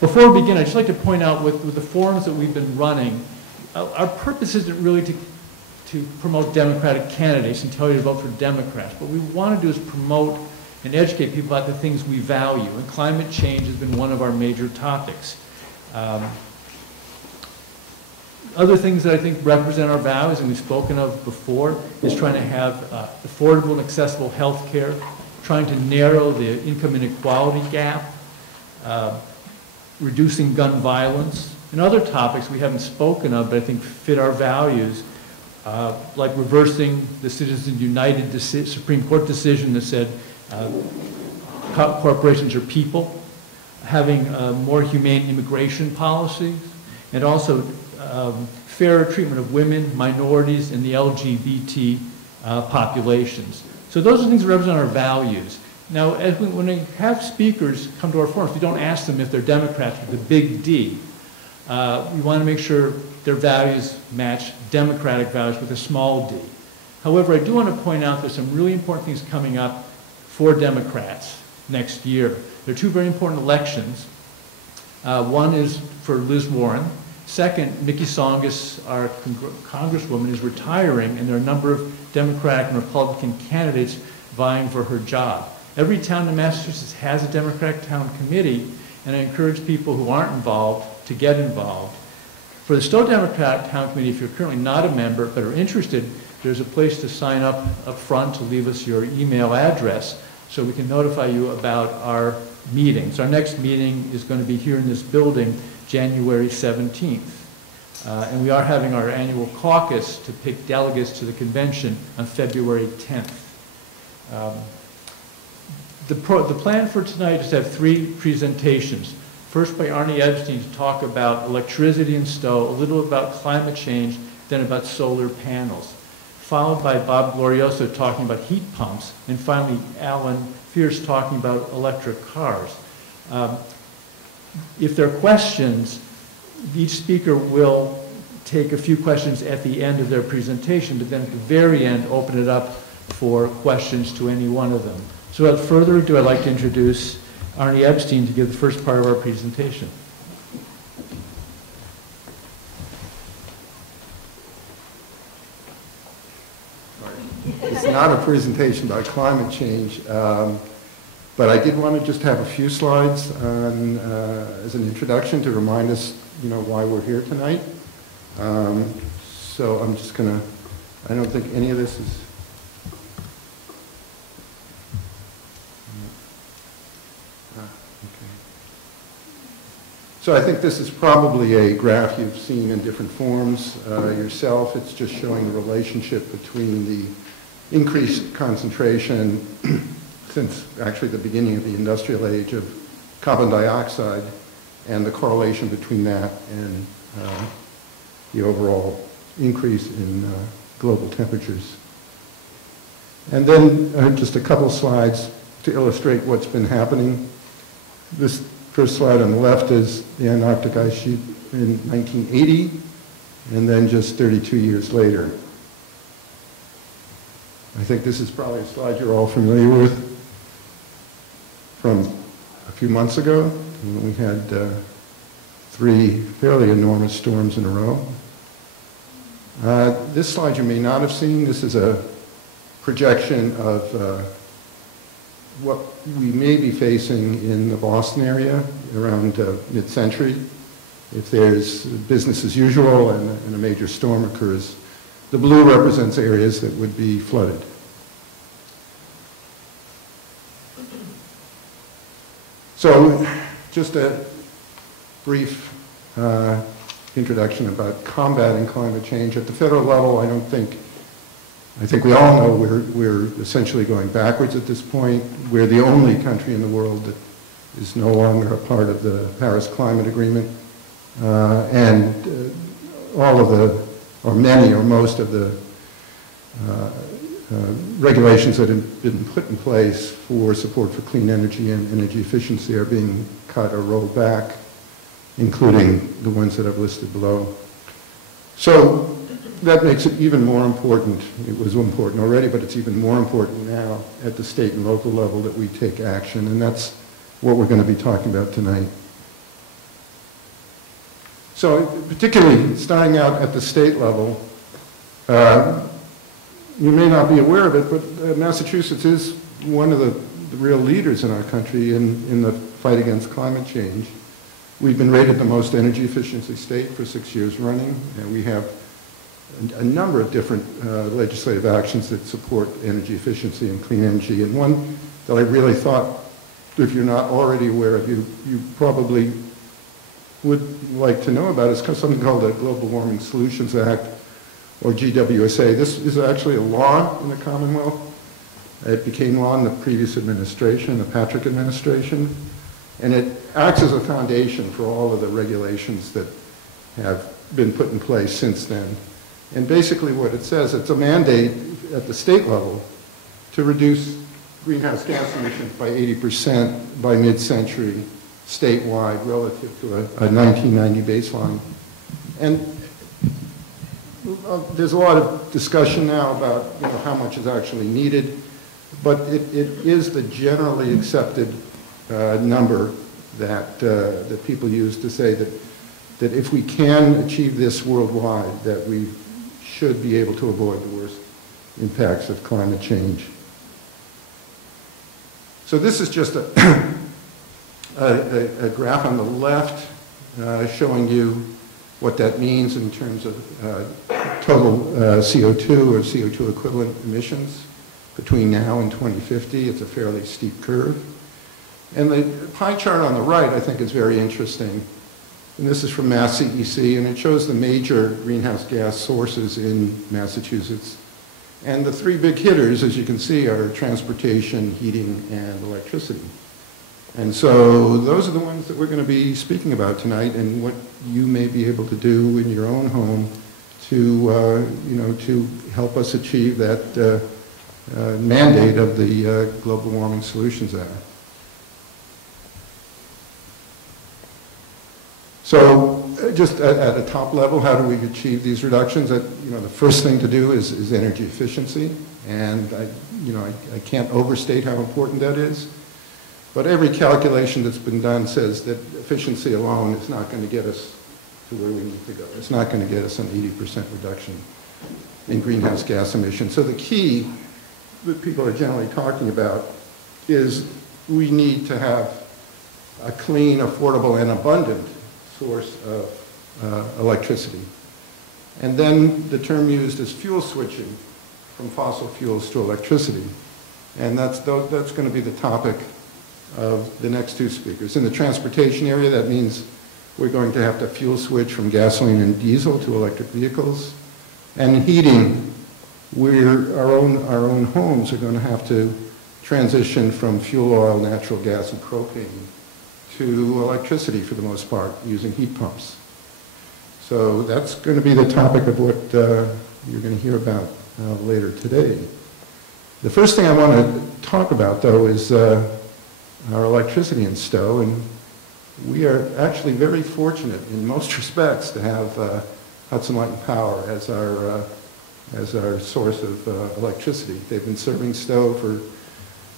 Before we begin, I'd just like to point out with the forums that we've been running, our purpose isn't really to promote Democratic candidates and tell you to vote for Democrats. What we want to do is promote and educate people about the things we value, and climate change has been one of our major topics. Other things that I think represent our values, and we've spoken of before, is trying to have affordable and accessible health care, trying to narrow the income inequality gap, reducing gun violence, and other topics we haven't spoken of but I think fit our values, like reversing the Citizens United Supreme Court decision that said corporations are people, having more humane immigration policies, and also fairer treatment of women, minorities, and the LGBT populations. So those are things that represent our values. Now, when we have speakers come to our forums, we don't ask them if they're Democrats with a big D. We want to make sure their values match Democratic values with a small d. However, I do want to point out there's some really important things coming up for Democrats next year. There are two very important elections. One is for Liz Warren. Second, Mickey Tsongas, our congresswoman, is retiring, and there are a number of Democratic and Republican candidates vying for her job. Every town in Massachusetts has a Democratic town committee, and I encourage people who aren't involved to get involved. For the Stow Democratic Town Committee, if you're currently not a member but are interested, there's a place to sign up front to leave us your email address so we can notify you about our meetings. Our next meeting is going to be here in this building, January 17th. And we are having our annual caucus to pick delegates to the convention on February 10th. The plan for tonight is to have 3 presentations. First by Arnie Epstein to talk about electricity in Stow, a little about climate change, then about solar panels. Followed by Bob Glorioso talking about heat pumps, and finally Alan Fierce talking about electric cars. If there are questions, each speaker will take a few questions at the end of their presentation, but then at the very end open it up for questions to any one of them. So without further ado, I'd like to introduce Arnie Epstein to give the first part of our presentation. It's not a presentation about climate change, but I did want to just have a few slides on, as an introduction to remind us, why we're here tonight. So I'm just going to, I don't think any of this is, okay. So I think this is probably a graph you've seen in different forms yourself. It's just showing the relationship between the increased concentration since actually the beginning of the industrial age of carbon dioxide and the correlation between that and the overall increase in global temperatures. And then just a couple slides to illustrate what's been happening. This first slide on the left is the Antarctic ice sheet in 1980, and then just 32 years later. I think this is probably a slide you're all familiar with from a few months ago, when we had 3 fairly enormous storms in a row. This slide you may not have seen. This is a projection of what we may be facing in the Boston area around mid-century if there's business as usual and a major storm occurs. The blue represents areas that would be flooded. So just a brief introduction about combating climate change. At the federal level, I think we all know we're essentially going backwards at this point. We're the only country in the world that is no longer a part of the Paris Climate Agreement. And all of the, or many or most of the regulations that have been put in place for support for clean energy and energy efficiency are being cut or rolled back, including the ones that I've listed below. So that makes it even more important. It was important already, but it's even more important now at the state and local level that we take action, and that's what we're going to be talking about tonight. So particularly starting out at the state level, you may not be aware of it, but Massachusetts is one of the real leaders in our country in the fight against climate change. We've been rated the most energy efficiency state for 6 years running, and we have a number of different legislative actions that support energy efficiency and clean energy. And one that I really thought, if you're not already aware of, you probably would like to know about is something called the Global Warming Solutions Act, or GWSA. This is actually a law in the Commonwealth. It became law in the previous administration, the Patrick administration, and it acts as a foundation for all of the regulations that have been put in place since then. And basically what it says, it's a mandate at the state level to reduce greenhouse gas emissions by 80% by mid-century statewide relative to a 1990 baseline. And there's a lot of discussion now about how much is actually needed, but it is the generally accepted number that people use to say that if we can achieve this worldwide, that we should be able to avoid the worst impacts of climate change. So this is just a graph on the left showing you what that means in terms of total CO2 or CO2 equivalent emissions between now and 2050. It's a fairly steep curve. And the pie chart on the right, I think, is very interesting. And this is from Mass CEC, and it shows the major greenhouse gas sources in Massachusetts. And the three big hitters, as you can see, are transportation, heating, and electricity. And so those are the ones that we're going to be speaking about tonight, and what you may be able to do in your own home to, to help us achieve that mandate of the Global Warming Solutions Act. So just at a top level, how do we achieve these reductions? The first thing to do is energy efficiency, and I can't overstate how important that is. But every calculation that's been done says that efficiency alone is not going to get us to where we need to go. It's not going to get us an 80% reduction in greenhouse gas emissions. So the key that people are generally talking about is we need to have a clean, affordable, and abundant source of electricity. And then the term used is fuel switching from fossil fuels to electricity. And that's going to be the topic of the next two speakers. In the transportation area, that means we're going to have to fuel switch from gasoline and diesel to electric vehicles. And in heating, our own homes are going to have to transition from fuel oil, natural gas, and propane to electricity for the most part, using heat pumps. So that's going to be the topic of what you're going to hear about later today. The first thing I want to talk about, though, is our electricity in Stow, and we are actually very fortunate in most respects to have Hudson Light and Power as our source of electricity. They've been serving Stow for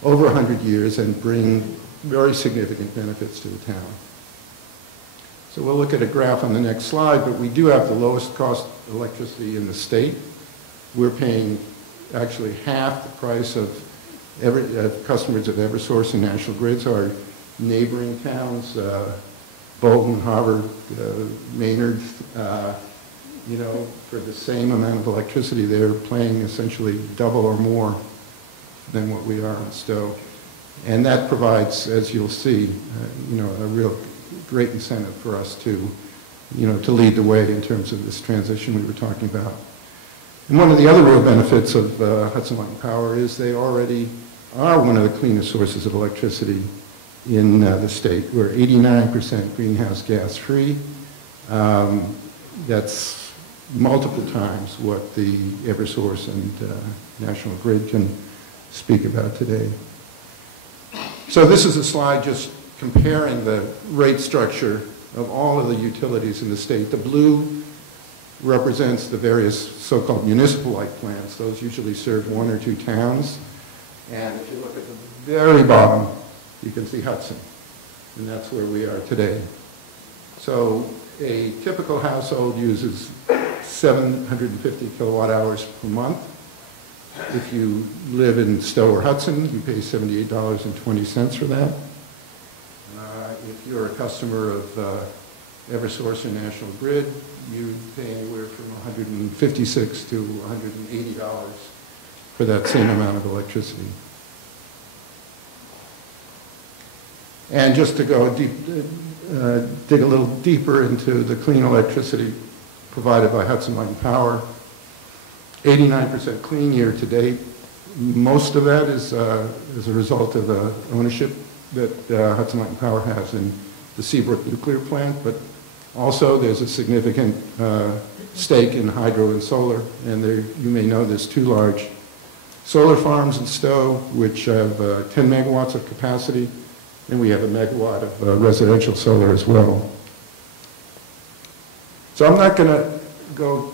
over 100 years and bring very significant benefits to the town. So we'll look at a graph on the next slide, but we do have the lowest cost electricity in the state. We're paying actually half the price of customers of Eversource and National Grid. So our neighboring towns, Bolton, Harvard, Maynard, for the same amount of electricity, they're paying essentially double or more than what we are in Stow. And that provides, as you'll see, a real great incentive for us to lead the way in terms of this transition we were talking about. And one of the other real benefits of Hudson Light and Power is they already are one of the cleanest sources of electricity in the state. We're 89% greenhouse gas free. That's multiple times what the Eversource and National Grid can speak about today. So this is a slide just comparing the rate structure of all of the utilities in the state. The blue represents the various so-called municipal-like plants. Those usually serve one or two towns. And if you look at the very bottom, you can see Hudson. And that's where we are today. So a typical household uses 750 kilowatt hours per month. If you live in Stow or Hudson, you pay $78.20 for that. If you're a customer of Eversource or National Grid, you pay anywhere from $156 to $180 for that same amount of electricity. And just to go deep, dig a little deeper into the clean electricity provided by Hudson Light and Power, 89% clean year to date. Most of that is as a result of ownership that Hudson Light and Power has in the Seabrook nuclear plant, but also there's a significant stake in hydro and solar, and there, you may know there's 2 large solar farms in Stow, which have 10 megawatts of capacity, and we have a megawatt of residential solar as well. So I'm not going to go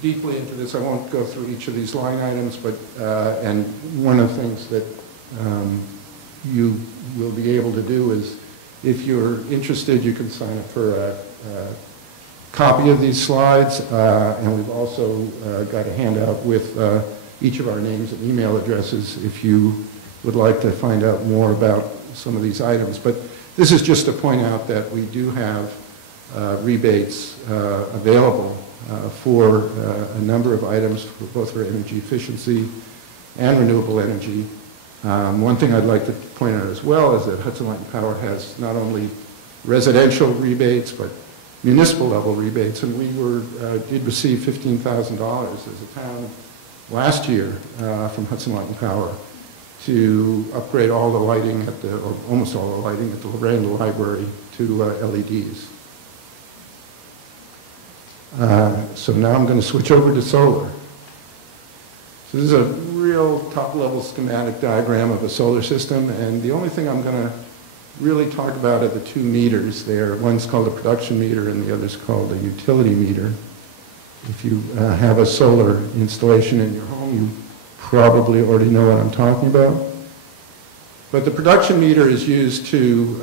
deeply into this. I won't go through each of these line items, but and one of the things that you will be able to do is, if you're interested, you can sign up for a copy of these slides, and we've also got a handout with each of our names and email addresses if you would like to find out more about some of these items. But this is just to point out that we do have rebates available for a number of items, for both for energy efficiency and renewable energy. One thing I'd like to point out as well is that Hudson Light and Power has not only residential rebates, but municipal level rebates, and we did receive $15,000 as a town last year from Hudson Light and Power to upgrade all the lighting at the, or almost all the lighting at the Lorraine Library to LEDs. So now I'm going to switch over to solar. So this is a real top-level schematic diagram of a solar system, and the only thing I'm going to really talk about are the 2 meters there. One's called a production meter and the other's called a utility meter. If you have a solar installation in your home, you probably already know what I'm talking about. But the production meter is used to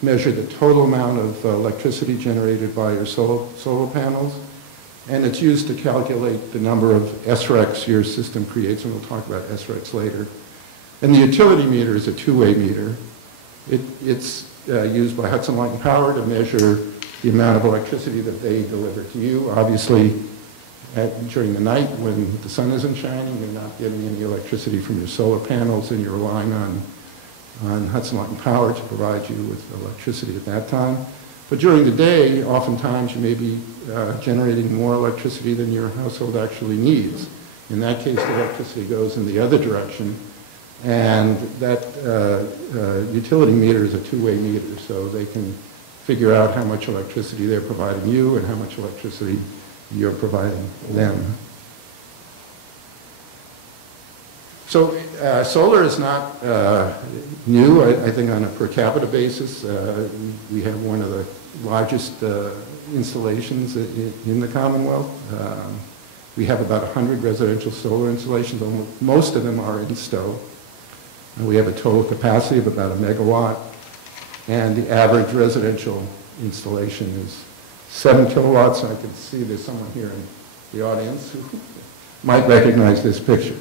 measure the total amount of electricity generated by your solar panels, and it's used to calculate the number of SRECs your system creates, and we'll talk about SRECs later. And the utility meter is a 2-way meter. It's used by Hudson Light and Power to measure the amount of electricity that they deliver to you. Obviously, during the night when the sun isn't shining, you're not getting any electricity from your solar panels, and you're relying on Hudson Light and Power to provide you with electricity at that time. But during the day, oftentimes you may be generating more electricity than your household actually needs. In that case, the electricity goes in the other direction, and that utility meter is a 2-way meter, so they can figure out how much electricity they're providing you and how much electricity you're providing them. So solar is not new. I think on a per capita basis, we have one of the largest installations in the Commonwealth. We have about 100 residential solar installations. Most of them are in Stow. And we have a total capacity of about 1 megawatt. And the average residential installation is 7 kilowatts. I can see there's someone here in the audience who might recognize this picture.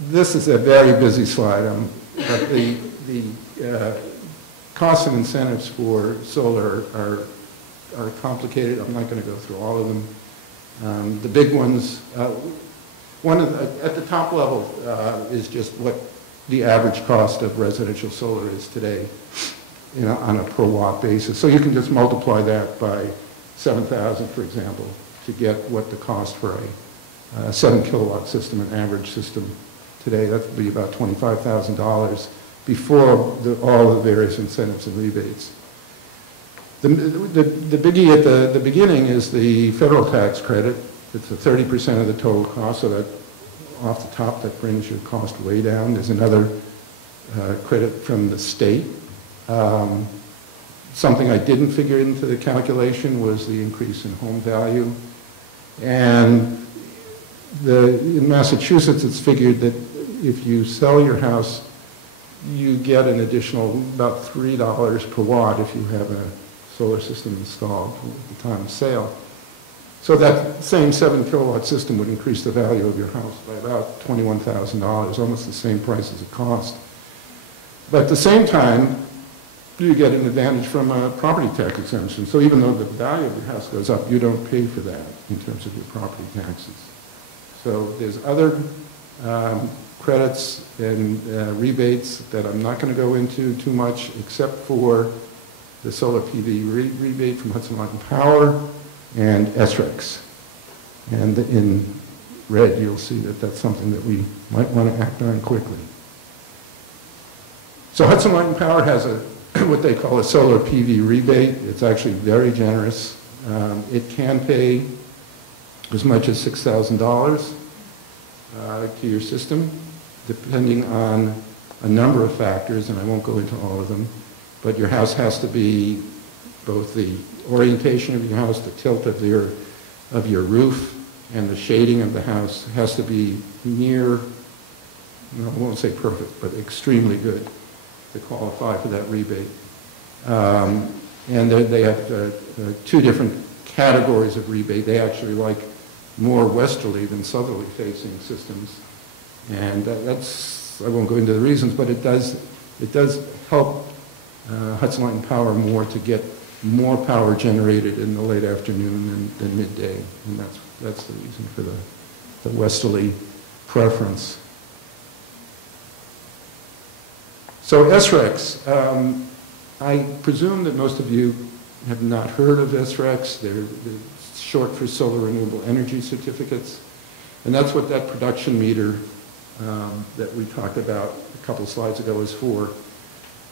This is a very busy slide, but the costs and incentives for solar are complicated. I'm not going to go through all of them. The big ones, at the top level is just what the average cost of residential solar is today, on a per watt basis. So you can just multiply that by 7,000, for example, to get what the cost for a 7 kilowatt system, an average system today. That would be about $25,000 before all the various incentives and rebates. The biggie at the beginning is the federal tax credit. It's 30% of the total cost, so that off the top that brings your cost way down. There's another credit from the state. Something I didn't figure into the calculation was the increase in home value. And in Massachusetts, it's figured that if you sell your house you get an additional about $3 per watt if you have a solar system installed at the time of sale. So that same 7 kilowatt system would increase the value of your house by about $21,000, almost the same price as it cost. But at the same time, you get an advantage from a property tax exemption. So even though the value of your house goes up, you don't pay for that in terms of your property taxes. So there's other credits and rebates that I'm not going to go into too much, except for the solar PV rebate from Hudson Light and Power and SRECs. And in red, you'll see that that's something that we might want to act on quickly. So Hudson Light and Power has what they call a solar PV rebate. It's actually very generous. It can pay as much as $6,000 to your system, depending on a number of factors, and I won't go into all of them. But your house has to be both the orientation of your house, the tilt of your roof, and the shading of the house has to be near, I won't say perfect, but extremely good to qualify for that rebate. And they have two different categories of rebate. They actually like more westerly than southerly facing systems. And that's, I won't go into the reasons, but it does help Hudson Light and Power more to get more power generated in the late afternoon than midday. And that's the reason for the westerly preference. So SRECs, I presume that most of you have not heard of SRECs. They're short for Solar Renewable Energy Certificates. And that's what that production meter that we talked about a couple slides ago is for.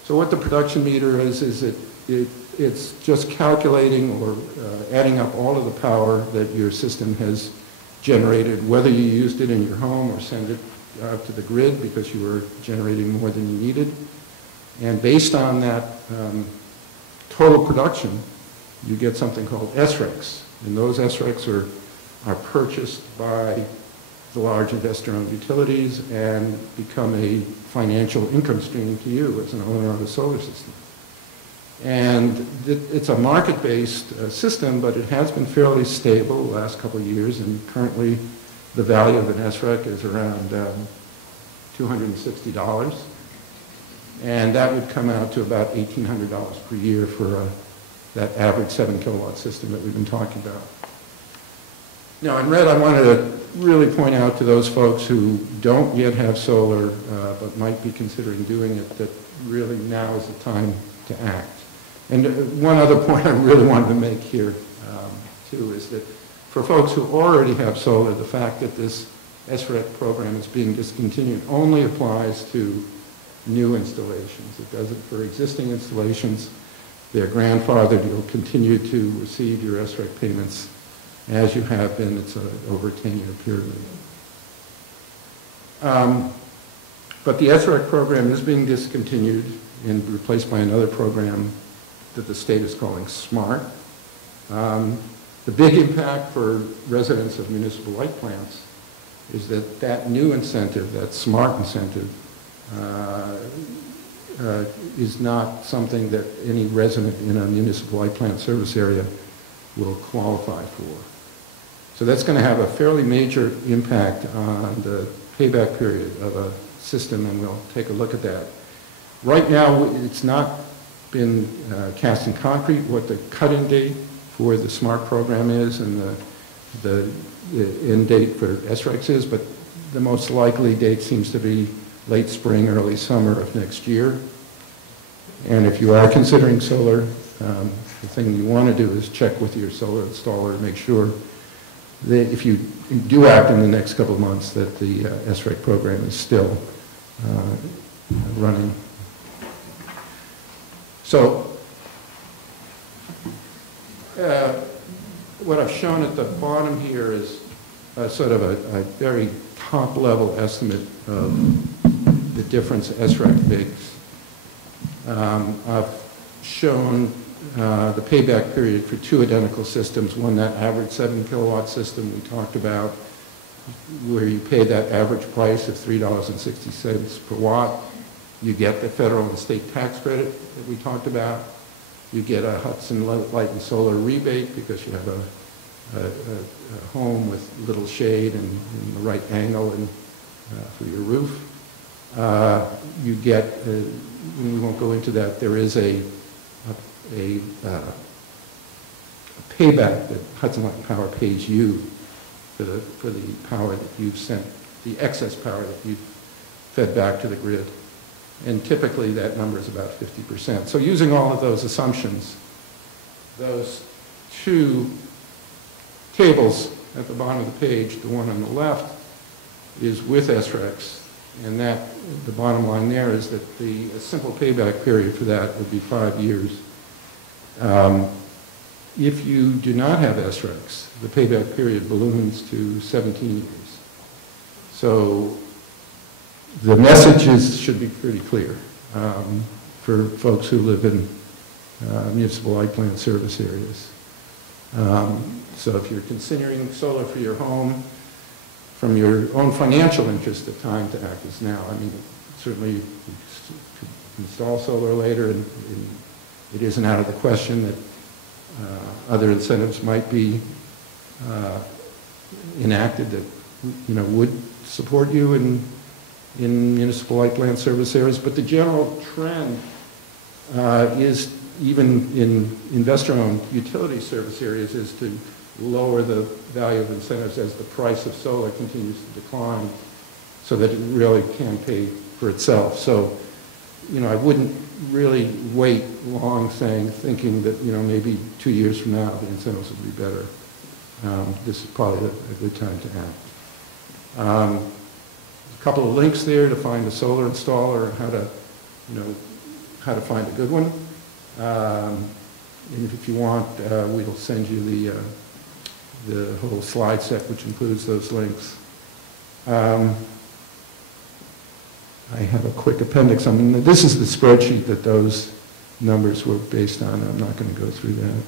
So what the production meter is it's just calculating or adding up all of the power that your system has generated, whether you used it in your home or send it out to the grid because you were generating more than you needed. And based on that total production, you get something called SRECs. And those SRECs are purchased by the large investor-owned utilities and become a financial income stream to you as an owner of a solar system. And it's a market-based system, but it has been fairly stable the last couple of years, and currently the value of an SREC is around $260. And that would come out to about $1,800 per year for that average 7 kilowatt system that we've been talking about. Now in red, I wanted to really point out to those folks who don't yet have solar but might be considering doing it that really now is the time to act. And one other point I really wanted to make here too is that for folks who already have solar, the fact that this SREC program is being discontinued only applies to new installations. It doesn't for existing installations. They're grandfathered. You'll continue to receive your SREC payments as you have been. It's over a 10-year period. But the SREC program is being discontinued and replaced by another program that the state is calling SMART. The big impact for residents of municipal light plants is that new incentive, that SMART incentive, is not something that any resident in a municipal light plant service area will qualify for. So that's going to have a fairly major impact on the payback period of a system, and we'll take a look at that. Right now, it's not been cast in concrete what the cut-in date for the SMART program is and the end date for SRECs is, but the most likely date seems to be late spring, early summer of next year. And if you are considering solar, the thing you want to do is check with your solar installer to make sure that if you do act in the next couple of months that the SREC program is still running. So what I've shown at the bottom here is sort of a very top-level estimate of the difference SREC makes. I've shown the payback period for two identical systems, one that average 7 kilowatt system we talked about, where you pay that average price of $3.60 per watt, You get the federal and state tax credit that we talked about. You get a Hudson Light and Solar rebate because you have a home with little shade and the right angle and, for your roof. You get, we won't go into that, there is a payback that Hudson Light and Power pays you for the power that you've sent, the excess power that you've fed back to the grid. And typically that number is about 50%. So using all of those assumptions, those two tables at the bottom of the page, the one on the left is with SRECs, and that the bottom line there is that the simple payback period for that would be 5 years. If you do not have SRECs, the payback period balloons to 17 years. So the messages should be pretty clear for folks who live in municipal light plant service areas. So if you're considering solar for your home, from your own financial interest, the time to act is now. I mean, certainly you could install solar later, and it isn't out of the question that other incentives might be enacted that, you know, would support you in municipal light plant service areas. But the general trend is, even in investor-owned utility service areas, is to lower the value of incentives as the price of solar continues to decline so that it really can pay for itself. So, you know, I wouldn't really wait long thinking that, you know, maybe 2 years from now the incentives will be better. This is probably a good time to act. A couple of links there to find a solar installer and how to, you know, how to find a good one. And if you want, we'll send you the whole slide set, which includes those links. I have a quick appendix. I mean, this is the spreadsheet that those numbers were based on. I'm not going to go through that.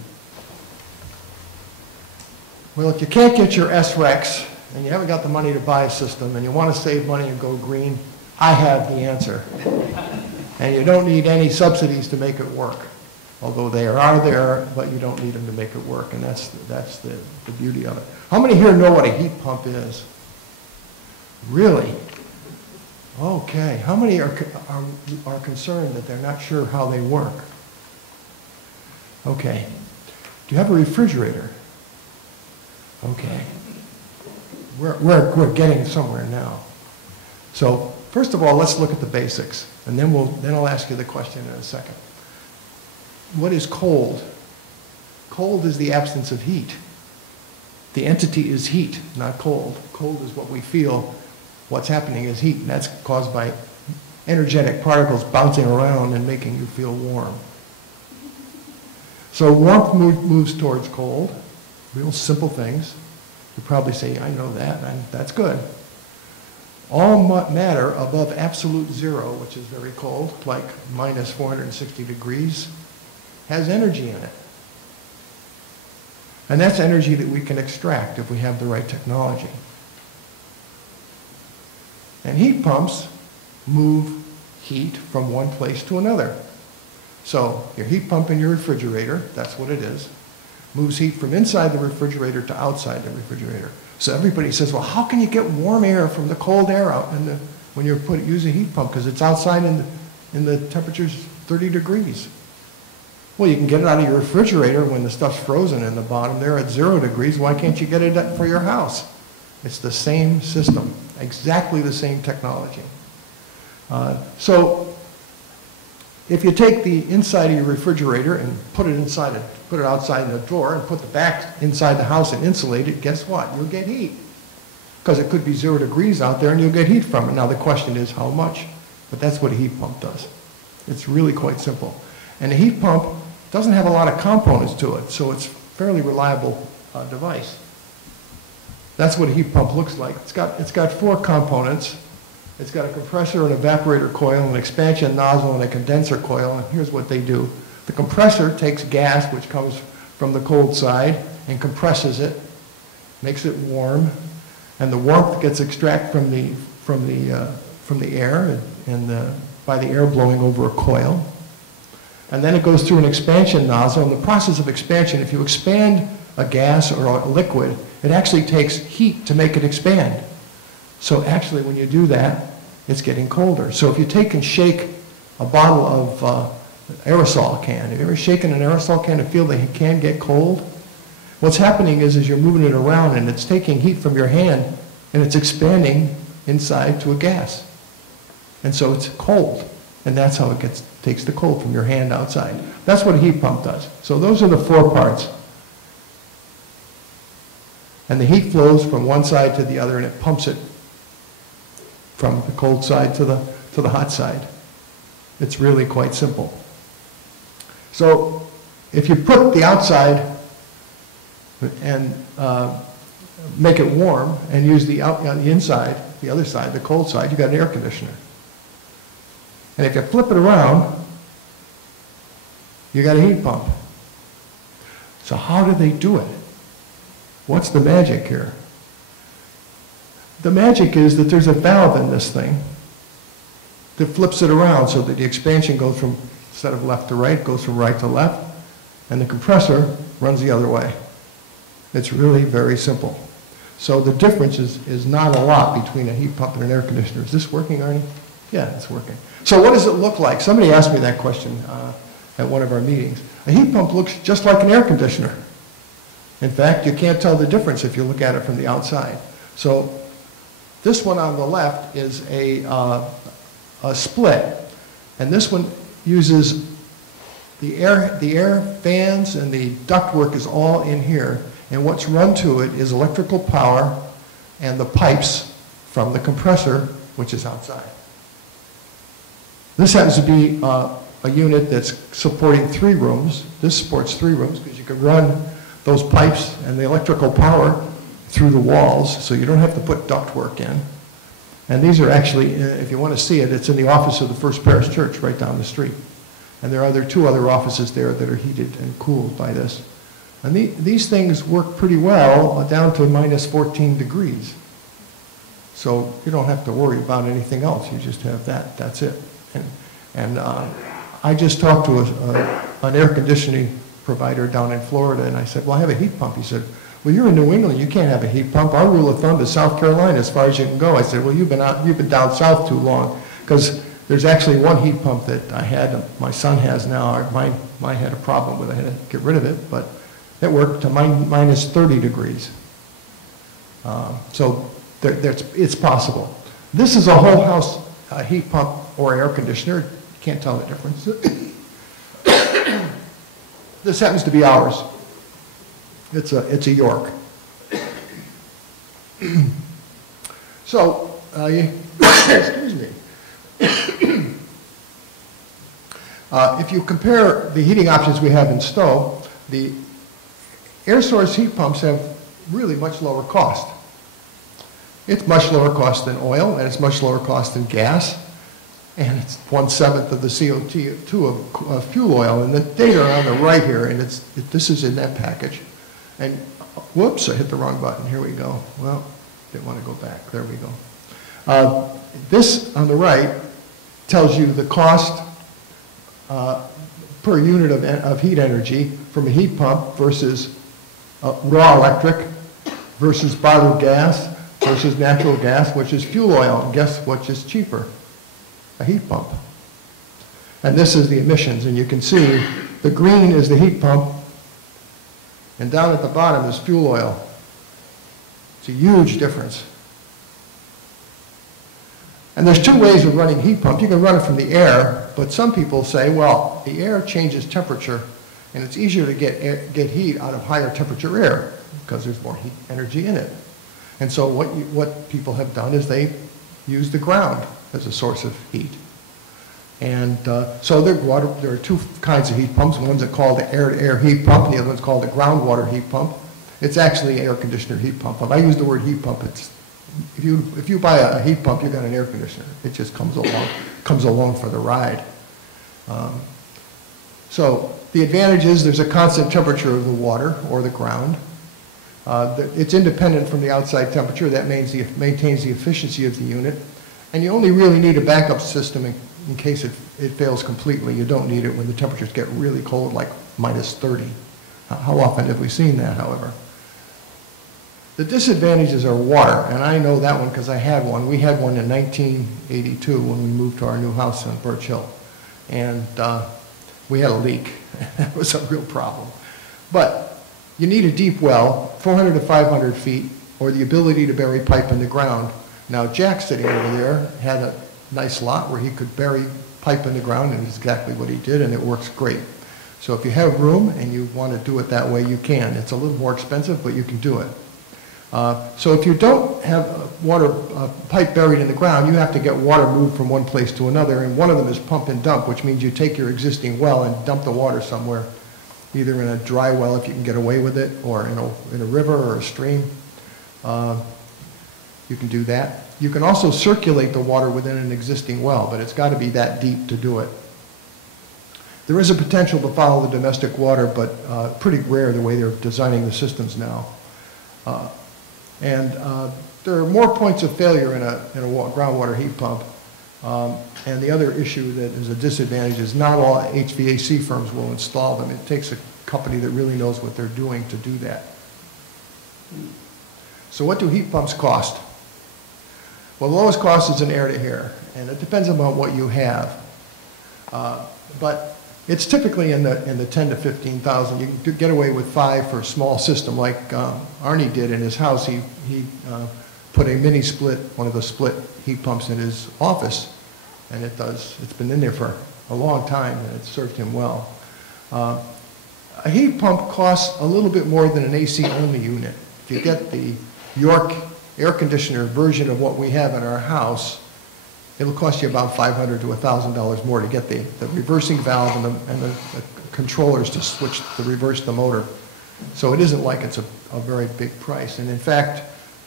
Well, if you can't get your SRECs and you haven't got the money to buy a system and you want to save money and go green, I have the answer. And you don't need any subsidies to make it work. Although they are there, but you don't need them to make it work, and that's the beauty of it. How many here know what a heat pump is? Really? Okay. How many are concerned that they're not sure how they work? Okay. Do you have a refrigerator? Okay. We're getting somewhere now. So first of all, let's look at the basics, and then I'll ask you the question in a second. What is cold? Cold is the absence of heat. The entity is heat, not cold. Cold is what we feel. What's happening is heat, and that's caused by energetic particles bouncing around and making you feel warm. So warmth moves towards cold. Real simple things. You probably say, I know that, and that's good. All matter above absolute zero, which is very cold, like minus 460 degrees, has energy in it. And that's energy that we can extract if we have the right technology. And heat pumps move heat from one place to another. So your heat pump in your refrigerator, that's what it is, moves heat from inside the refrigerator to outside the refrigerator. So everybody says, well, how can you get warm air from the cold air out when you use a heat pump? Because it's outside and the temperature's 30 degrees. Well, you can get it out of your refrigerator when the stuff's frozen in the bottom there at 0 degrees. Why can't you get it for your house? It's the same system, exactly the same technology. So if you take the inside of your refrigerator and put it outside in a drawer and put the back inside the house and insulate it, guess what? You'll get heat. Because it could be 0 degrees out there and you'll get heat from it. Now the question is how much? But that's what a heat pump does. It's really quite simple. And a heat pump doesn't have a lot of components to it, so it's a fairly reliable device. That's what a heat pump looks like. It's got 4 components. It's got a compressor, an evaporator coil, an expansion nozzle, and a condenser coil, and here's what they do. The compressor takes gas, which comes from the cold side, and compresses it, makes it warm, and the warmth gets extracted from the air, and by the air blowing over a coil. And then it goes through an expansion nozzle. In the process of expansion, if you expand a gas or a liquid, it actually takes heat to make it expand. So actually, when you do that, it's getting colder. So if you take and shake a bottle of aerosol can, have you ever shaken an aerosol can to feel the can get cold? What's happening is you're moving it around and it's taking heat from your hand and it's expanding inside to a gas. And so it's cold. And that's how it takes the cold from your hand outside. That's what a heat pump does. So those are the 4 parts. And the heat flows from one side to the other and it pumps it from the cold side to the hot side. It's really quite simple. So if you put the outside and make it warm and use the inside, the other side, the cold side, you've got an air conditioner. And if you flip it around, you got a heat pump. So how do they do it? What's the magic here? The magic is that there's a valve in this thing that flips it around so that the expansion goes from, instead of left to right, goes from right to left, and the compressor runs the other way. It's really very simple. So the difference is not a lot between a heat pump and an air conditioner. Is this working, Arnie? Yeah, it's working. So what does it look like? Somebody asked me that question at one of our meetings. A heat pump looks just like an air conditioner. In fact, you can't tell the difference if you look at it from the outside. So this one on the left is a split, and this one uses the air fans and the ductwork is all in here, and what's run to it is electrical power and the pipes from the compressor, which is outside. This happens to be a unit that's supporting 3 rooms. This supports 3 rooms because you can run those pipes and the electrical power through the walls, so you don't have to put ductwork in. And these are actually, if you want to see it, it's in the office of the First Parish Church right down the street. And there are 2 other offices there that are heated and cooled by this. And these things work pretty well down to minus 14 degrees. So you don't have to worry about anything else. You just have that. That's it. And I just talked to an air conditioning provider down in Florida, and I said, well, I have a heat pump. He said, well, you're in New England. You can't have a heat pump. Our rule of thumb is South Carolina as far as you can go. I said, well, you've been down south too long, because there's actually one heat pump that I had, my son has now. Mine had a problem with it. I had to get rid of it, but it worked to minus 30 degrees. So it's possible. This is a whole house heat pump or air conditioner. You can't tell the difference. This happens to be ours. It's a York. So, excuse me. If you compare the heating options we have in Stow, the air source heat pumps have really much lower cost. It's much lower cost than oil, and it's much lower cost than gas, and it's 1/7 of the CO2 of fuel oil. And the data are on the right here, and this is in that package. And whoops, I hit the wrong button. Here we go. Well, didn't want to go back. There we go. This on the right tells you the cost per unit of heat energy from a heat pump versus raw electric versus bottled gas versus natural gas, which is fuel oil. And guess which is cheaper? A heat pump. And this is the emissions. And you can see the green is the heat pump, and down at the bottom is fuel oil. It's a huge difference. And there's 2 ways of running heat pump. You can run it from the air, but some people say, well, the air changes temperature, and it's easier to get heat out of higher temperature air because there's more heat energy in it. And so what people have done is they use the ground as a source of heat. And so there are 2 kinds of heat pumps. One's called the air-to-air heat pump, and the other one's called the groundwater heat pump. It's actually an air conditioner heat pump. If I use the word heat pump, if you buy a heat pump, you've got an air conditioner. It just comes along for the ride. So the advantage is there's a constant temperature of the water or the ground. It's independent from the outside temperature. That maintains the efficiency of the unit. And you only really need a backup system in case it fails completely. You don't need it when the temperatures get really cold, like -30. How often have we seen that, however? The disadvantages are water, and I know that one because I had one. We had one in 1982 when we moved to our new house on Birch Hill. And we had a leak. That was a real problem. But you need a deep well, 400 to 500 feet, or the ability to bury pipe in the ground. Now, Jack sitting over there had a nice lot where he could bury pipe in the ground, and that's exactly what he did, and it works great. So if you have room and you want to do it that way, you can. It's a little more expensive, but you can do it. So if you don't have water pipe buried in the ground, you have to get water moved from one place to another, and one of them is pump and dump, which means you take your existing well and dump the water somewhere, either in a dry well if you can get away with it, or in a river or a stream. You can do that. You can also circulate the water within an existing well, but it's got to be that deep to do it. There is a potential to follow the domestic water, but pretty rare the way they're designing the systems now. There are more points of failure in a groundwater heat pump. And the other issue that is a disadvantage is not all HVAC firms will install them. It takes a company that really knows what they're doing to do that. So what do heat pumps cost? Well, the lowest cost is an air-to-air, and it depends on what you have. But it's typically in the 10 to 15,000. You can get away with 5 for a small system, like Arnie did in his house. He put a mini split, one of the split heat pumps, in his office, and it's been in there for a long time, and it served him well. A heat pump costs a little bit more than an AC-only unit. If you get the York air conditioner version of what we have in our house, it'll cost you about $500 to $1,000 more to get the reversing valve and the controllers to reverse the motor. So it isn't like it's a very big price. And in fact,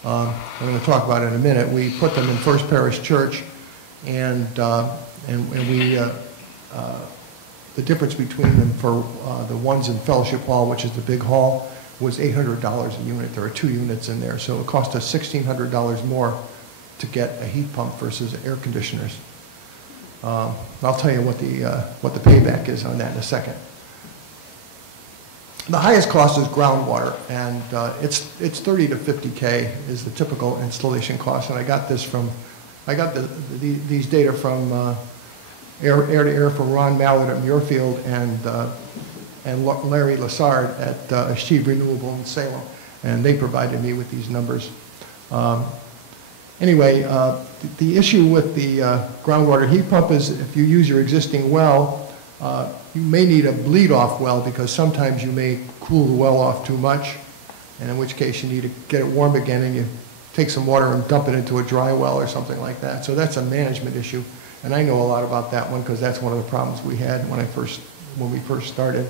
I'm going to talk about it in a minute. We put them in First Parish Church, and the difference between them for the ones in Fellowship Hall, which is the big hall, was $800 a unit. There are 2 units in there, so it cost us $1,600 more to get a heat pump versus air conditioners. I'll tell you what the payback is on that in a second. The highest cost is groundwater, and it's 30 to 50K is the typical installation cost. And I got these data from air to air from Ron Mallett at Muirfield and Larry Lassard at Achieve Renewable in Salem, and they provided me with these numbers. Anyway, the issue with the groundwater heat pump is if you use your existing well, you may need a bleed-off well because sometimes you may cool the well off too much, and in which case you need to get it warm again, and you take some water and dump it into a dry well or something like that. So that's a management issue, and I know a lot about that one because that's one of the problems we had when we first started.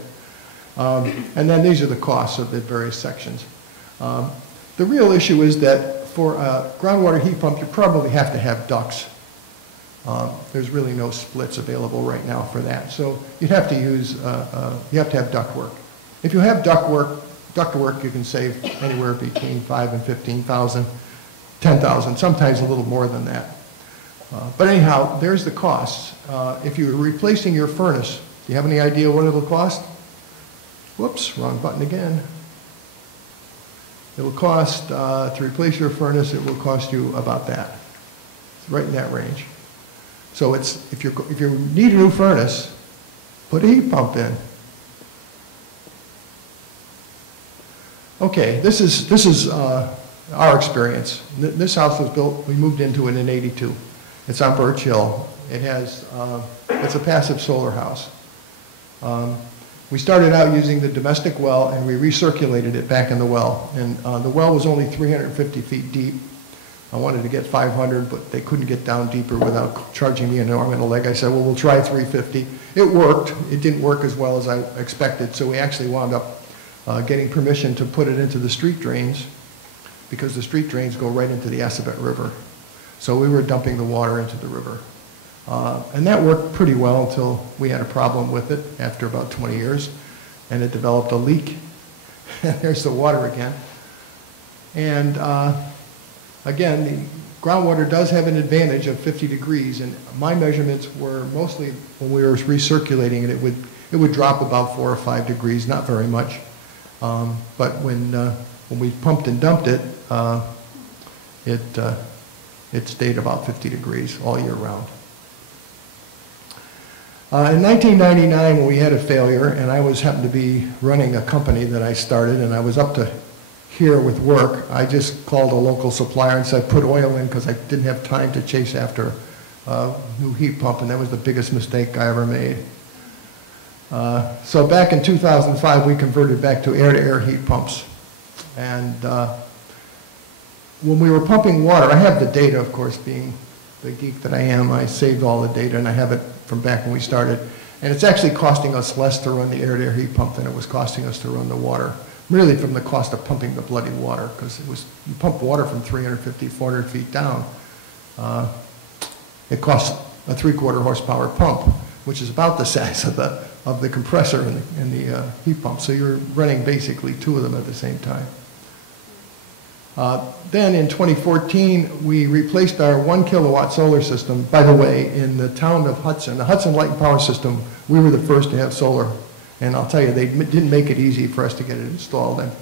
And then these are the costs of the various sections. The real issue is that for a groundwater heat pump, you probably have to have ducts. There's really no splits available right now for that. So you'd have to use, you have to have ductwork. If you have ductwork, you can save anywhere between 5 and 15,000, 10,000, sometimes a little more than that. But anyhow, there's the costs. If you're replacing your furnace, do you have any idea what it'll cost? Whoops, wrong button again. It'll cost, to replace your furnace, it will cost you about that. It's right in that range. So if you need a new furnace, put a heat pump in. Okay, this is our experience. This house was built, we moved into it in '82. It's on Birch Hill. It has, it's a passive solar house. We started out using the domestic well, and we recirculated it back in the well. And the well was only 350 feet deep. I wanted to get 500, but they couldn't get down deeper without charging me an arm and a leg. I said, well, we'll try 350. It worked. It didn't work as well as I expected, so we actually wound up getting permission to put it into the street drains, because the street drains go right into the Assabet River. So we were dumping the water into the river. And that worked pretty well until we had a problem with it after about 20 years, and it developed a leak. There's the water again. And again, groundwater does have an advantage of 50 degrees, and my measurements were mostly when we were recirculating it, it would drop about 4 or 5 degrees, not very much. But when we pumped and dumped it, it stayed about 50 degrees all year round. In 1999, when we had a failure, and I happened to be running a company that I started, and I was up to here with work, I just called a local supplier and said, put oil in, because I didn't have time to chase after a new heat pump, and that was the biggest mistake I ever made. So back in 2005, we converted back to air-to-air heat pumps. And when we were pumping water, I have the data, of course, being the geek that I am, I saved all the data, and I have it from back when we started. And it's actually costing us less to run the air-to-air heat pump than it was costing us to run the water, really from the cost of pumping the bloody water, because you pump water from 350, 400 feet down. It costs a 3/4 horsepower pump, which is about the size of the compressor in the heat pump. So you're running basically two of them at the same time. Then in 2014, we replaced our 1 kilowatt solar system. By the way, in the town of Hudson, the Hudson Light and Power System, we were the first to have solar. And I'll tell you, they didn't make it easy for us to get it installed. I've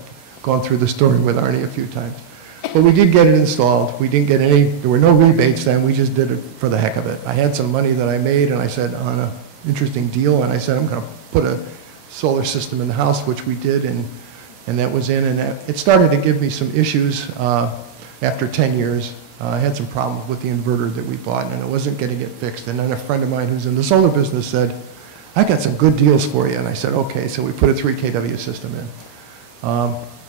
gone through the story with Arnie a few times. But we did get it installed. We didn't get there were no rebates then. We just did it for the heck of it. I had some money that I made, and I said, on an interesting deal, and I said, I'm going to put a solar system in the house, which we did, and that was in. And it started to give me some issues after 10 years. I had some problems with the inverter that we bought, and I wasn't getting it fixed. And then a friend of mine who's in the solar business said, I got some good deals for you. And I said, okay. So we put a 3 kW system in.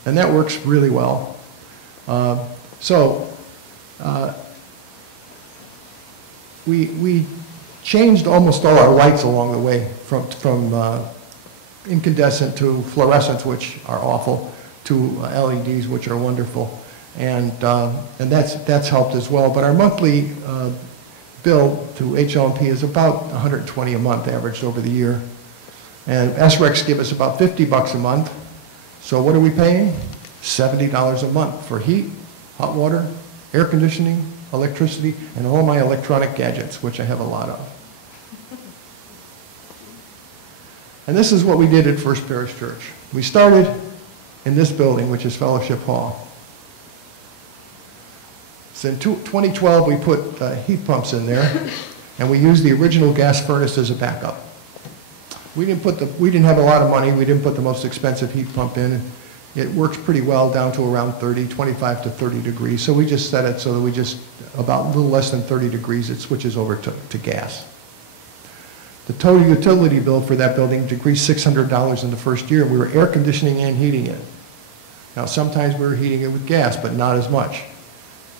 And that works really well. We changed almost all our lights along the way from incandescent to fluorescent, which are awful, to LEDs, which are wonderful. And that's helped as well. But our monthly bill to HLMP is about $120 a month averaged over the year. And SRECs give us about $50 a month. So what are we paying? $70 a month for heat, hot water, air conditioning, electricity, and all my electronic gadgets, which I have a lot of. And this is what we did at First Parish Church. We started in this building, which is Fellowship Hall. So in 2012, we put heat pumps in there, and we used the original gas furnace as a backup. We didn't have a lot of money. We didn't put the most expensive heat pump in. It works pretty well down to around 25 to 30 degrees. So we just set it so that about a little less than 30 degrees, it switches over to gas. The total utility bill for that building decreased $600 in the first year. We were air conditioning and heating it. Now, sometimes we were heating it with gas, but not as much.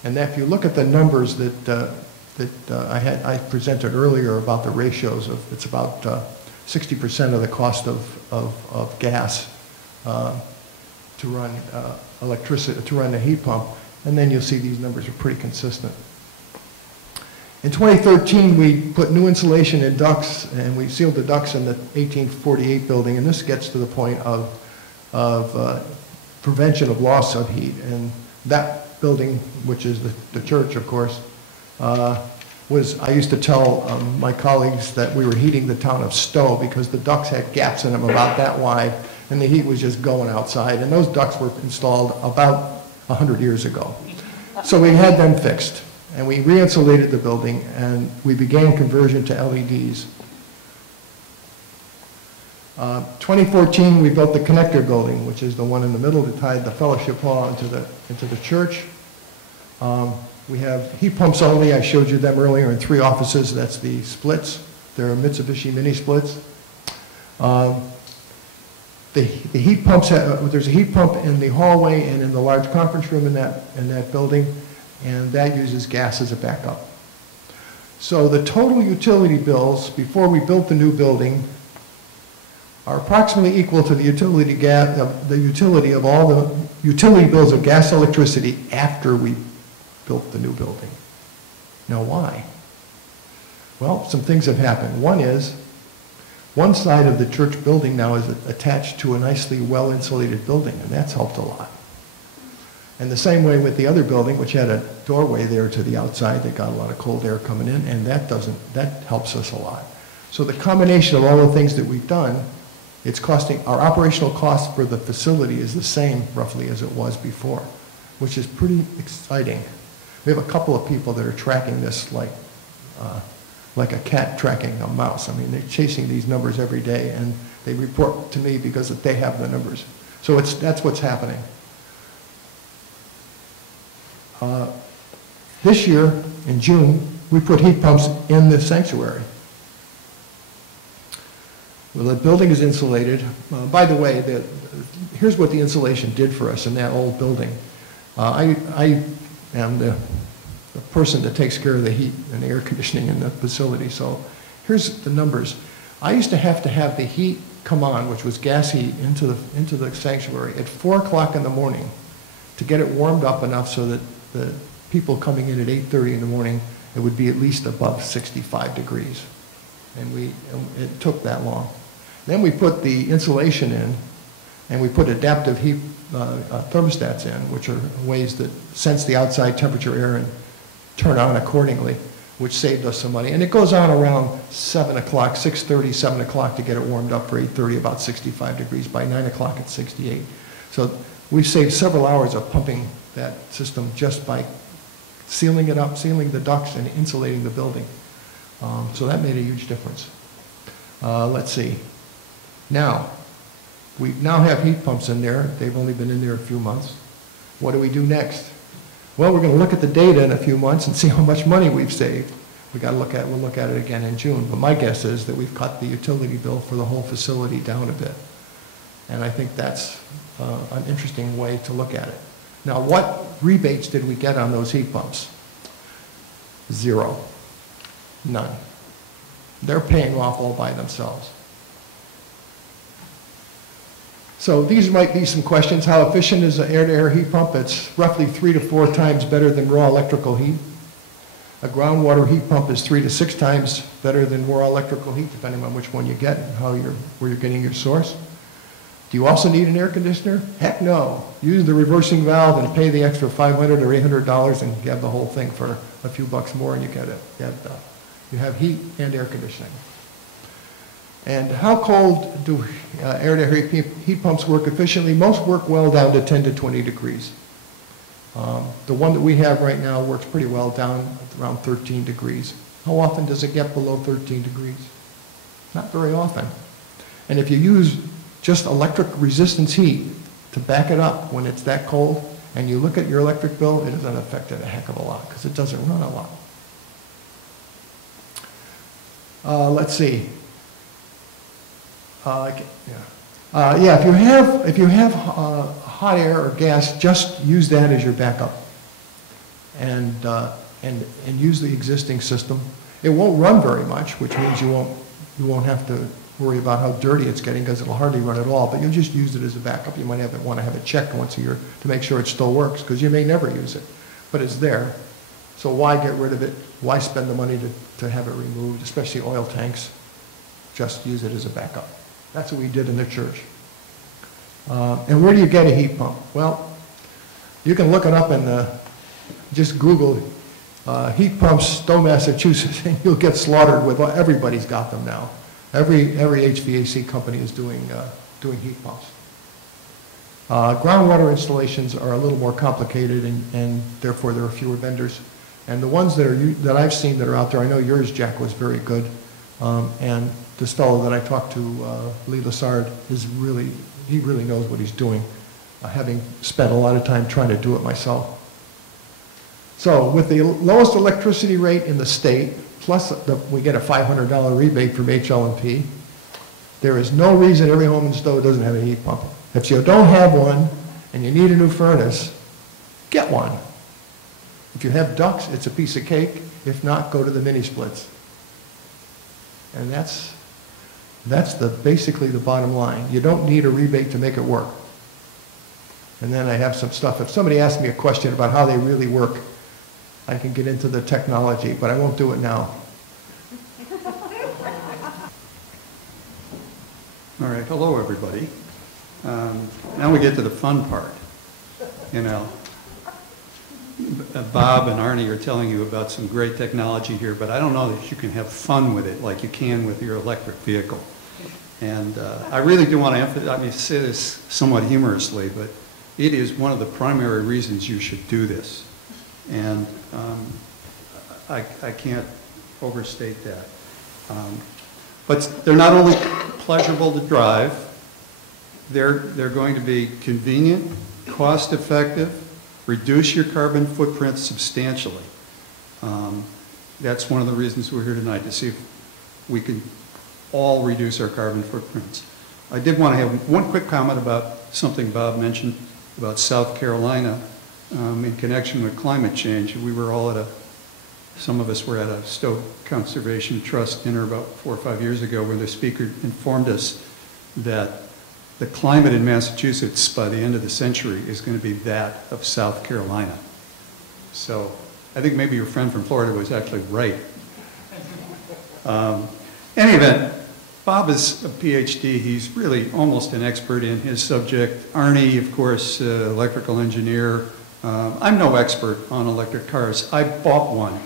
And if you look at the numbers that I presented earlier about the ratios it's about 60% of the cost of gas to run electricity, to run the heat pump, and then you'll see these numbers are pretty consistent. In 2013, we put new insulation in ducts, and we sealed the ducts in the 1848 building, and this gets to the point of prevention of loss of heat. And that building, which is the church, of course, I used to tell my colleagues that we were heating the town of Stow because the ducts had gaps in them about that wide, and the heat was just going outside. And those ducts were installed about 100 years ago. So we had them fixed, and we re-insulated the building, and we began conversion to LEDs. 2014, we built the connector building, which is the one in the middle that tied the fellowship hall into the church. We have heat pumps only. I showed you them earlier in 3 offices. That's the splits. They're Mitsubishi mini splits. The heat pumps, there's a heat pump in the hallway and in the large conference room in that building, and that uses gas as a backup. So the total utility bills before we built the new building are approximately equal to the utility of all the utility bills of gas, electricity after we built the new building. Now why? Well, some things have happened. One is, one side of the church building now is attached to a nicely well-insulated building, and that's helped a lot. And the same way with the other building, which had a doorway there to the outside that got a lot of cold air coming in, and that helps us a lot. So the combination of all the things that we've done, it's costing, our operational cost for the facility is the same roughly as it was before, which is pretty exciting. We have a couple of people that are tracking this like a cat tracking a mouse. I mean, they're chasing these numbers every day, and they report to me because they have the numbers. So that's what's happening. This year, in June, we put heat pumps in the sanctuary. Well, the building is insulated. By the way, here's what the insulation did for us in that old building. I am the person that takes care of the heat and air conditioning in the facility, so here's the numbers. I used to have the heat come on, which was gas heat, into the sanctuary at 4 o'clock in the morning to get it warmed up enough so that the people coming in at 8:30 in the morning, it would be at least above 65 degrees. And it took that long. Then we put the insulation in, and we put adaptive heat thermostats in, which are ways that sense the outside temperature air and turn on accordingly, which saved us some money. And it goes on around 7 o'clock, 6:30, 7 o'clock to get it warmed up for 8:30, about 65 degrees. By 9 o'clock, it's 68. So we've saved several hours of pumping that system just by sealing it up, sealing the ducts, and insulating the building. So that made a huge difference. Let's see. Now, we now have heat pumps in there. They've only been in there a few months. What do we do next? Well, we're going to look at the data in a few months and see how much money we've saved. We'll look at it again in June. But my guess is that we've cut the utility bill for the whole facility down a bit. And I think that's an interesting way to look at it. Now, what rebates did we get on those heat pumps? Zero. None. They're paying off all by themselves. So these might be some questions. How efficient is an air-to-air heat pump? It's roughly 3 to 4 times better than raw electrical heat. A groundwater heat pump is 3 to 6 times better than raw electrical heat, depending on which one you get and where you're getting your source. Do you also need an air conditioner? Heck no. Use the reversing valve and pay the extra $500 or $800 and you have the whole thing for a few bucks more, and you get it. You have heat and air conditioning. And how cold do air-to-air heat pumps work efficiently? Most work well down to 10 to 20 degrees. The one that we have right now works pretty well down around 13 degrees. How often does it get below 13 degrees? Not very often. And if you use just electric resistance heat to back it up when it's that cold, and you look at your electric bill, it doesn't affect it a heck of a lot because it doesn't run a lot. Let's see. If you have hot air or gas, just use that as your backup, and use the existing system. It won't run very much, which means you won't have to worry about how dirty it's getting because it'll hardly run at all. But you'll just use it as a backup. You might want to have it checked once a year to make sure it still works because you may never use it, but it's there. So why get rid of it? Why spend the money to have it removed, especially oil tanks? Just use it as a backup. That's what we did in the church. And where do you get a heat pump? Well, you can look it up in just Google heat pumps, Stow, Massachusetts, and you'll get slaughtered with, everybody's got them now. Every HVAC company is doing heat pumps. Groundwater installations are a little more complicated, and therefore there are fewer vendors. And the ones that I've seen that are out there, I know yours, Jack, was very good. And this fellow that I talked to, Lee Lassard, he really knows what he's doing, having spent a lot of time trying to do it myself. So with the lowest electricity rate in the state, plus we get a $500 rebate from HL&P, there is no reason every home in Stow doesn't have a heat pump. If you don't have one and you need a new furnace, get one. If you have ducts, it's a piece of cake. If not, go to the mini splits. And that's basically the bottom line. You don't need a rebate to make it work. And then I have some stuff. If somebody asks me a question about how they really work, I can get into the technology, but I won't do it now. All right, hello everybody. Now we get to the fun part, Bob and Arnie are telling you about some great technology here, but I don't know that you can have fun with it like you can with your electric vehicle. And I really do want to emphasize, I mean, say this somewhat humorously, but it is one of the primary reasons you should do this. And I can't overstate that. But they're not only pleasurable to drive, they're going to be convenient, cost-effective, reduce your carbon footprint substantially. That's one of the reasons we're here tonight, to see if we can all reduce our carbon footprints. I did want to have one quick comment about something Bob mentioned about South Carolina in connection with climate change. We were all at some of us were at a Stow Conservation Trust dinner about 4 or 5 years ago, where the speaker informed us that the climate in Massachusetts by the end of the century is going to be that of South Carolina. So I think maybe your friend from Florida was actually right. Any event, Bob is a PhD. He's really almost an expert in his subject. Arnie, of course, electrical engineer. I'm no expert on electric cars. I bought one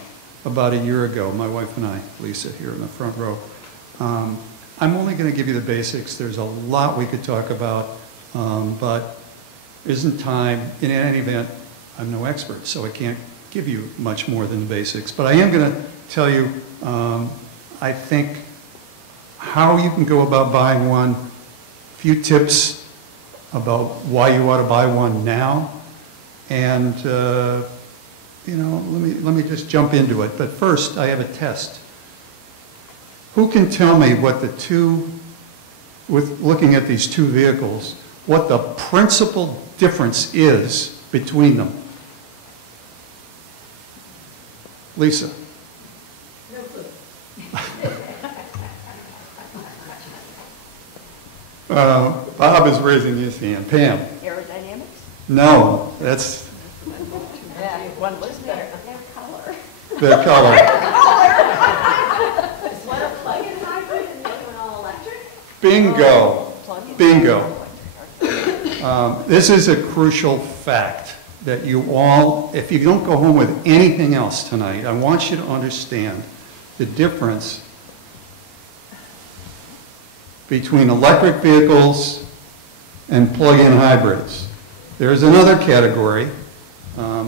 about a year ago, my wife and I, Lisa, here in the front row. I'm only going to give you the basics. There's a lot we could talk about, but isn't time. In any event, I'm no expert, so I can't give you much more than the basics. But I am going to tell you, I think, how you can go about buying one, a few tips about why you ought to buy one now, and you know, let me just jump into it. But first, I have a test. Who can tell me what the two, with looking at these two vehicles, what the principal difference is between them? Lisa. No clue. Bob is raising his hand. Pam. Aerodynamics? No, that's Yeah, one looks better. Their color. the color. Is one a plug-in hybrid and the other one all electric? Bingo. Plug-in. Bingo. This is a crucial fact that you all, if you don't go home with anything else tonight, I want you to understand the difference between electric vehicles and plug-in hybrids. There's another category,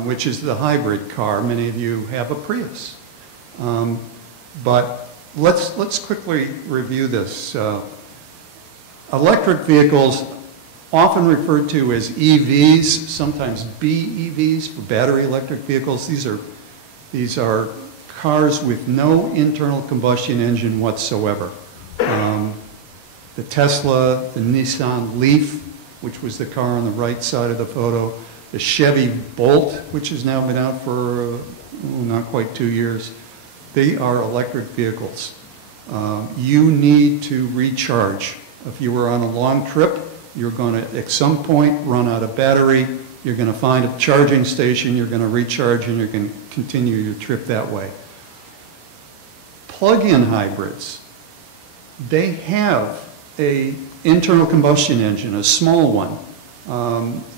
which is the hybrid car. Many of you have a Prius. But let's quickly review this. Electric vehicles, often referred to as EVs, sometimes BEVs for battery electric vehicles. These are cars with no internal combustion engine whatsoever. The Tesla, the Nissan Leaf, which was the car on the right side of the photo, the Chevy Bolt, which has now been out for not quite 2 years. They are electric vehicles. You need to recharge. If you were on a long trip, you're going to, at some point, run out of battery. You're going to find a charging station. You're going to recharge, and you're going to continue your trip that way. Plug-in hybrids, they have an internal combustion engine, a small one,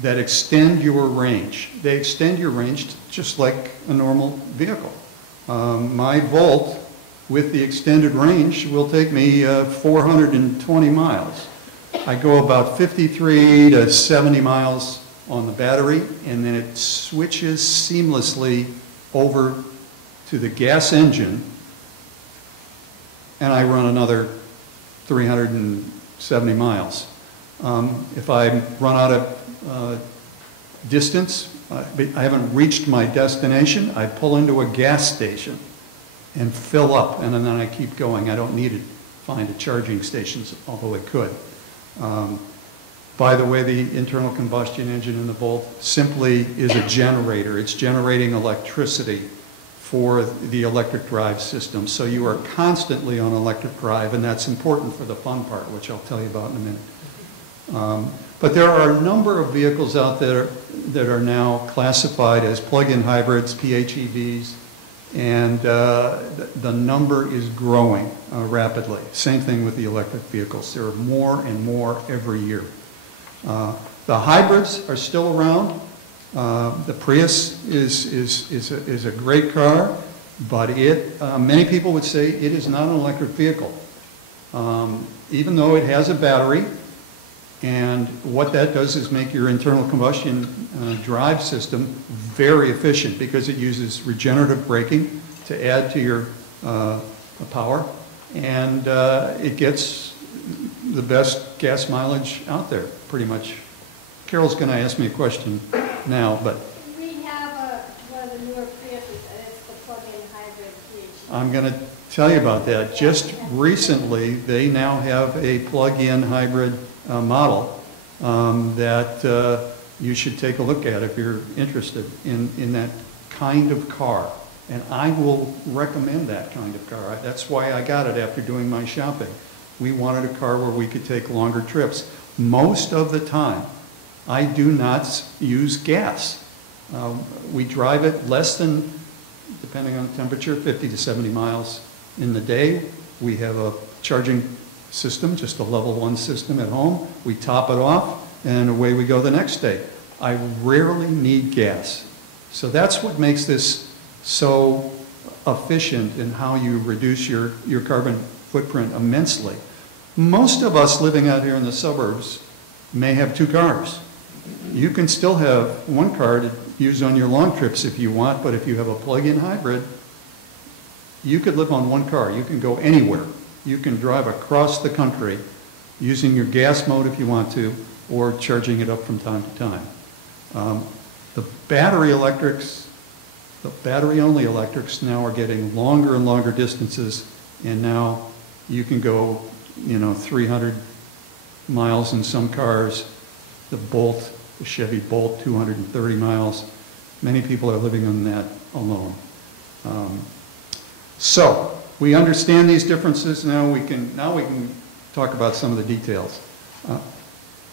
that extend your range. They extend your range just like a normal vehicle. My Volt with the extended range will take me 420 miles. I go about 53 to 70 miles on the battery, and then it switches seamlessly over to the gas engine, and I run another 370 miles. If I run out of distance, I haven't reached my destination, I pull into a gas station and fill up, and then I keep going. I don't need to find a charging station, although I could. By the way, the internal combustion engine in the Volt simply is a generator. It's generating electricity for the electric drive system. So you are constantly on electric drive, and that's important for the fun part, which I'll tell you about in a minute. But there are a number of vehicles out there that are now classified as plug-in hybrids, PHEVs, and the number is growing rapidly. Same thing with the electric vehicles. There are more and more every year. The hybrids are still around. The Prius is a great car, but many people would say it is not an electric vehicle. Even though it has a battery, and what that does is make your internal combustion drive system very efficient because it uses regenerative braking to add to your power, and it gets the best gas mileage out there, pretty much. Carol's going to ask me a question now, but We have one of the newer Priuses, and it's the plug-in hybrid PhD. I'm going to tell you about that. Just recently, they now have a plug-in hybrid model that you should take a look at if you're interested in that kind of car. And I will recommend that kind of car. That's why I got it after doing my shopping. We wanted a car where we could take longer trips. Most of the time, I do not use gas. We drive it less than, depending on the temperature, 50 to 70 miles in the day. We have a charging system, just a level 1 system at home. We top it off, and away we go the next day. I rarely need gas. So that's what makes this so efficient in how you reduce your carbon footprint immensely. Most of us living out here in the suburbs may have 2 cars. You can still have 1 car to use on your long trips if you want, but if you have a plug-in hybrid, you could live on 1 car. You can go anywhere. You can drive across the country using your gas mode if you want to, or charging it up from time to time. The battery-only electrics now are getting longer and longer distances, and now you can go, 300 miles in some cars. The Chevy Bolt, 230 miles. Many people are living on that alone. So we understand these differences. Now we can talk about some of the details.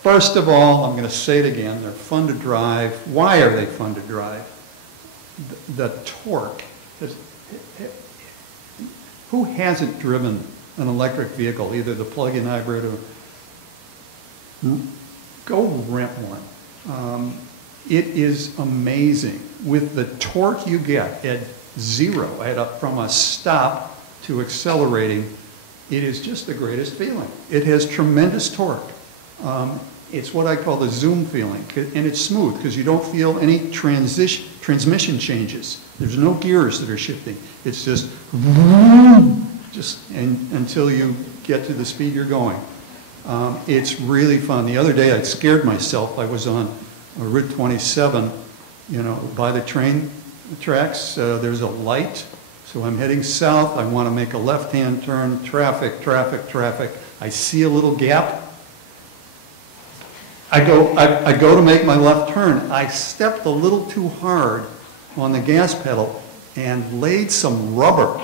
First of all, I'm going to say it again, they're fun to drive. Why are they fun to drive? The torque. Who hasn't driven an electric vehicle, either the plug-in hybrid or... Go rent one. It is amazing. With the torque you get at zero, from a stop to accelerating, it is just the greatest feeling. It has tremendous torque. It's what I call the zoom feeling, and it's smooth because you don't feel any transmission changes. There's no gears that are shifting. It's just until you get to the speed you're going. It's really fun. The other day I scared myself. I was on Route 27, by the train tracks. There's a light, so I'm heading south. I want to make a left-hand turn. Traffic. I see a little gap. I go to make my left turn. I stepped a little too hard on the gas pedal and laid some rubber.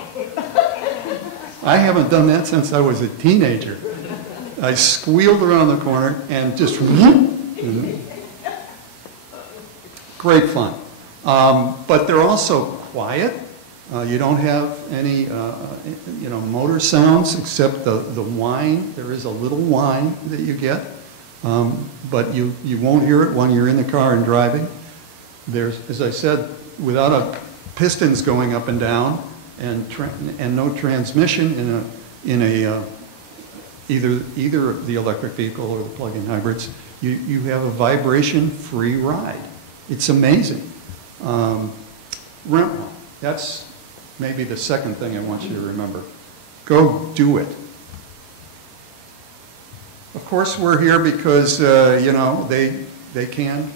I haven't done that since I was a teenager. I squealed around the corner and just great fun. But they're also quiet. You don't have any motor sounds except the whine. There is a little whine that you get, but you won't hear it when you're in the car and driving. There's, as I said, without pistons going up and down and no transmission in either the electric vehicle or the plug-in hybrids, you have a vibration-free ride. It's amazing. Rent one. That's maybe the second thing I want you to remember. Go do it. Of course, we're here because they can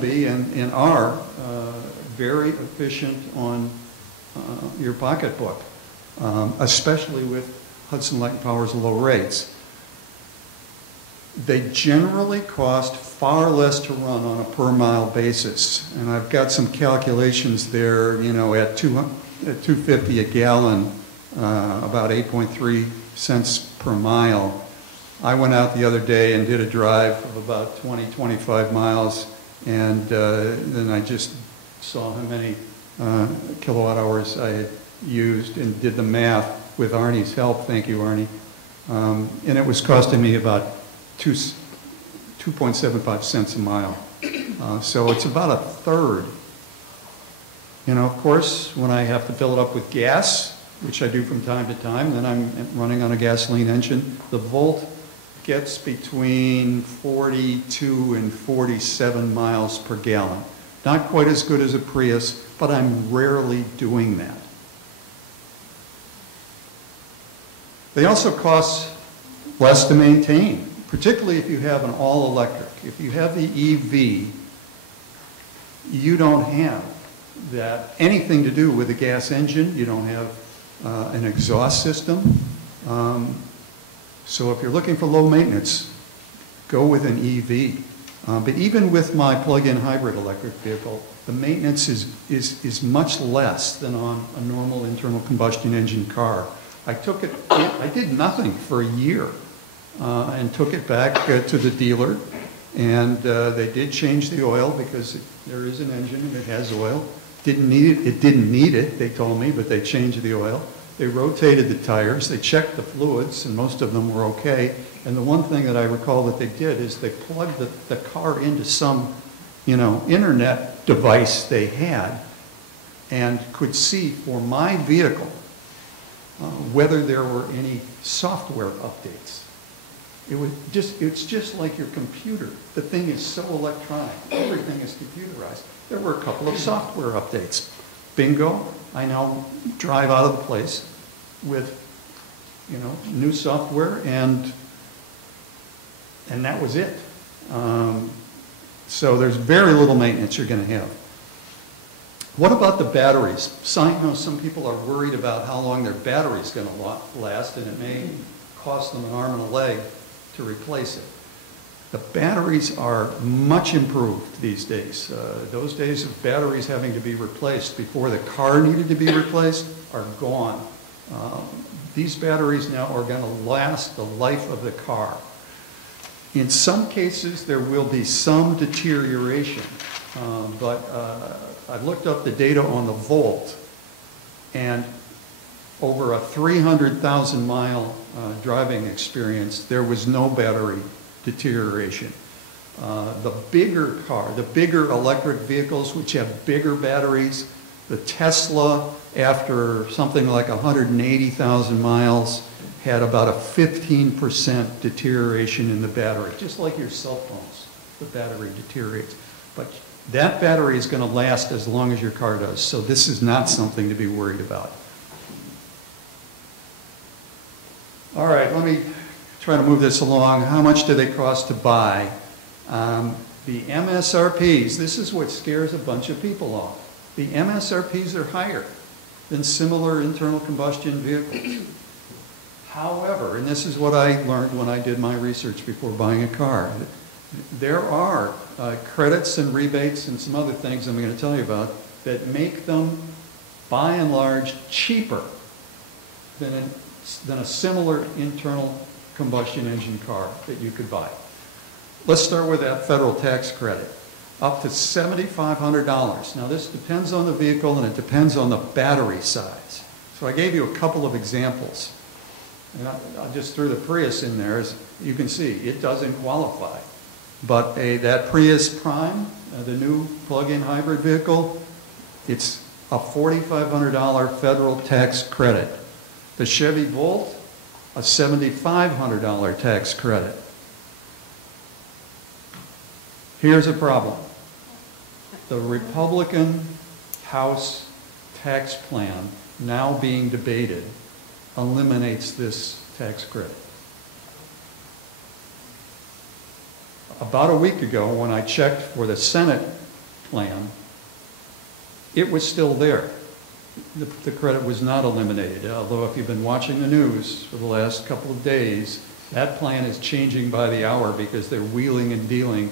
be and are very efficient on your pocketbook, especially with Hudson Light and Power's low rates. They generally cost far less to run on a per mile basis, and I've got some calculations there. At $2.50 a gallon, about 8.3 cents per mile. I went out the other day and did a drive of about 25 miles, and then I just saw how many kilowatt hours I had used and did the math with Arnie's help. Thank you, Arnie. And it was costing me about 2.75 cents a mile. So it's about a third. You know, of course, when I have to fill it up with gas, which I do from time to time, then I'm running on a gasoline engine, the volt gets between 42 and 47 miles per gallon. Not quite as good as a Prius, but I'm rarely doing that. They also cost less to maintain, particularly if you have an all-electric. If you have the EV, you don't have that anything to do with a gas engine. You don't have an exhaust system. So if you're looking for low maintenance, go with an EV. But even with my plug-in hybrid electric vehicle, the maintenance is much less than on a normal internal combustion engine car. I did nothing for a year and took it back to the dealer, and they did change the oil because there is an engine and it has oil. Didn't need it. It didn't need it, they told me, but they changed the oil. They rotated the tires. They checked the fluids, and most of them were okay. And the one thing that I recall that they did is they plugged the car into some, internet device they had and could see for my vehicle whether there were any software updates. It's just like your computer. The thing is so electronic. Everything is computerized. There were a couple of software updates. Bingo, I now drive out of the place with, new software, and that was it. So there's very little maintenance you're going to have. What about the batteries? Some people are worried about how long their battery's going to last, and it may cost them an arm and a leg to replace it. The batteries are much improved these days. Those days of batteries having to be replaced before the car needed to be replaced are gone. These batteries now are going to last the life of the car. In some cases, there will be some deterioration, but I looked up the data on the Volt, and over a 300,000 mile driving experience, there was no battery deterioration. The bigger electric vehicles, which have bigger batteries, the Tesla, after something like 180,000 miles, had about a 15% deterioration in the battery. Just like your cell phones, the battery deteriorates. But that battery is going to last as long as your car does, so this is not something to be worried about. All right, let me try to move this along. How much do they cost to buy? The MSRPs, this is what scares a bunch of people off. The MSRPs are higher than similar internal combustion vehicles. However, and this is what I learned when I did my research before buying a car, there are credits and rebates and some other things I'm going to tell you about that make them, by and large, cheaper than a similar internal combustion engine car that you could buy. Let's start with that federal tax credit, up to $7,500. Now this depends on the vehicle and it depends on the battery size. So I gave you a couple of examples. And I just threw the Prius in there. As you can see, it doesn't qualify. But that Prius Prime, the new plug-in hybrid vehicle, it's a $4,500 federal tax credit. The Chevy Volt, a $7,500 tax credit. Here's a problem. The Republican House tax plan now being debated eliminates this tax credit. About a week ago, when I checked for the Senate plan, it was still there. The credit was not eliminated, although if you've been watching the news for the last couple of days, that plan is changing by the hour because they're wheeling and dealing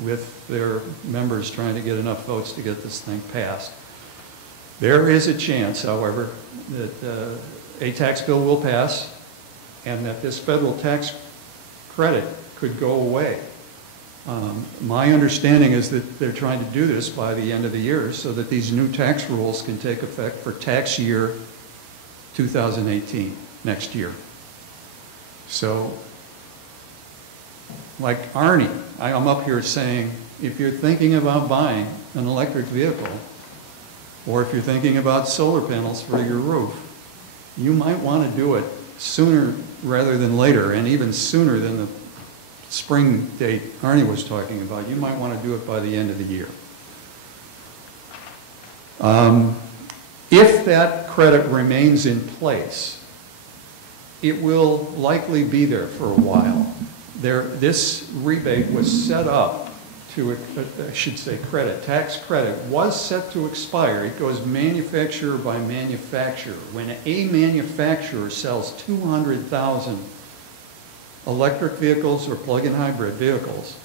with their members trying to get enough votes to get this thing passed. There is a chance, however, that a tax bill will pass and that this federal tax credit could go away. My understanding is that they're trying to do this by the end of the year so that these new tax rules can take effect for tax year 2018, next year. So, like Arnie, I'm up here saying if you're thinking about buying an electric vehicle, or if you're thinking about solar panels for your roof, you might want to do it sooner rather than later, and even sooner than the spring date Arnie was talking about. You might want to do it by the end of the year. If that credit remains in place, it will likely be there for a while. This rebate was set up to, I should say credit, tax credit was set to expire. It goes manufacturer by manufacturer. When a manufacturer sells 200,000 electric vehicles or plug-in hybrid vehicles,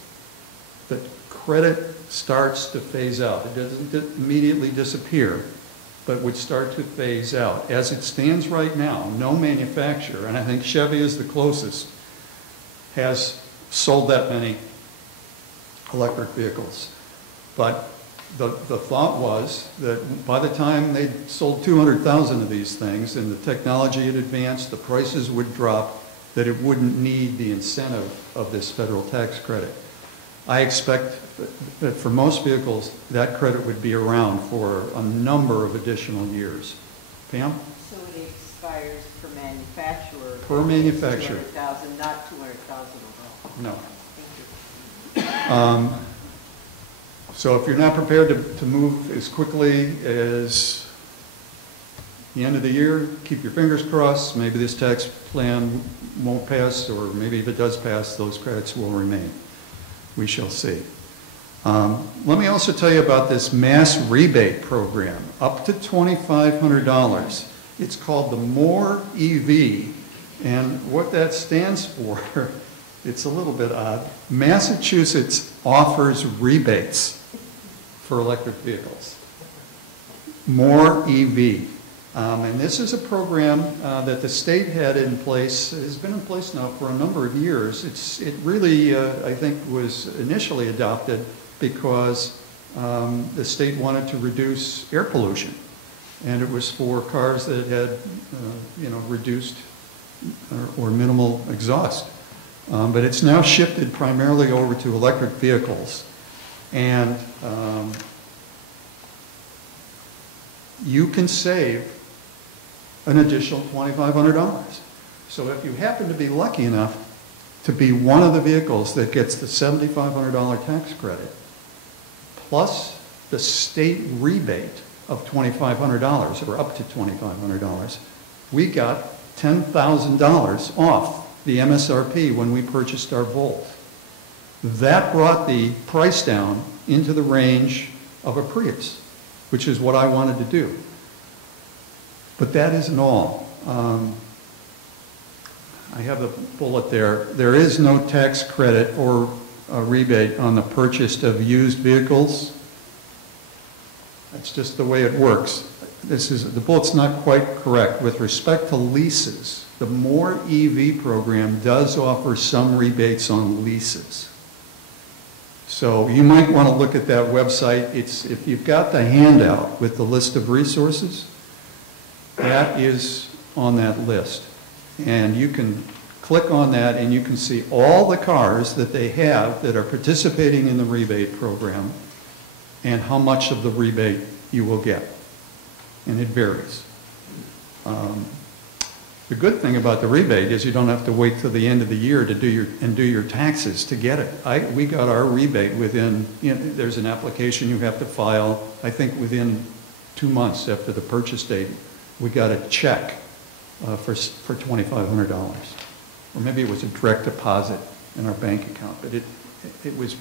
the credit starts to phase out. It doesn't immediately disappear, but would start to phase out. As it stands right now, no manufacturer, and I think Chevy is the closest, has sold that many electric vehicles. But the thought was that by the time they sold 200,000 of these things and the technology had advanced, the prices would drop, that it wouldn't need the incentive of this federal tax credit. I expect that for most vehicles, that credit would be around for a number of additional years. Pam? So it expires per manufacturer. Per manufacturer. 200,000, not 200,000 overall. No. Thank you. So if you're not prepared to move as quickly as the end of the year, keep your fingers crossed. Maybe this tax plan won't pass, or maybe if it does pass, those credits will remain. We shall see. Let me also tell you about this mass rebate program, up to $2,500. It's called the More EV, and what that stands for, it's a little bit odd. Massachusetts offers rebates for electric vehicles. More EV. And this is a program that the state had in place, has been in place now for a number of years. It really, I think, was initially adopted because the state wanted to reduce air pollution. And it was for cars that had, reduced or minimal exhaust. But it's now shifted primarily over to electric vehicles. And you can save an additional $2,500. So if you happen to be lucky enough to be one of the vehicles that gets the $7,500 tax credit, plus the state rebate of $2,500, or up to $2,500, we got $10,000 off the MSRP when we purchased our Volt. That brought the price down into the range of a Prius, which is what I wanted to do. But that isn't all. I have the bullet there. There is no tax credit or a rebate on the purchase of used vehicles. That's just the way it works. The bullet's not quite correct. With respect to leases, the More EV program does offer some rebates on leases. So you might want to look at that website. If you've got the handout with the list of resources, that is on that list. And you can click on that and you can see all the cars that they have that are participating in the rebate program and how much of the rebate you will get. And it varies. The good thing about the rebate is you don't have to wait till the end of the year to do your taxes to get it. We got our rebate within, there's an application you have to file, I think within 2 months after the purchase date. We got a check for $2,500, or maybe it was a direct deposit in our bank account, but it was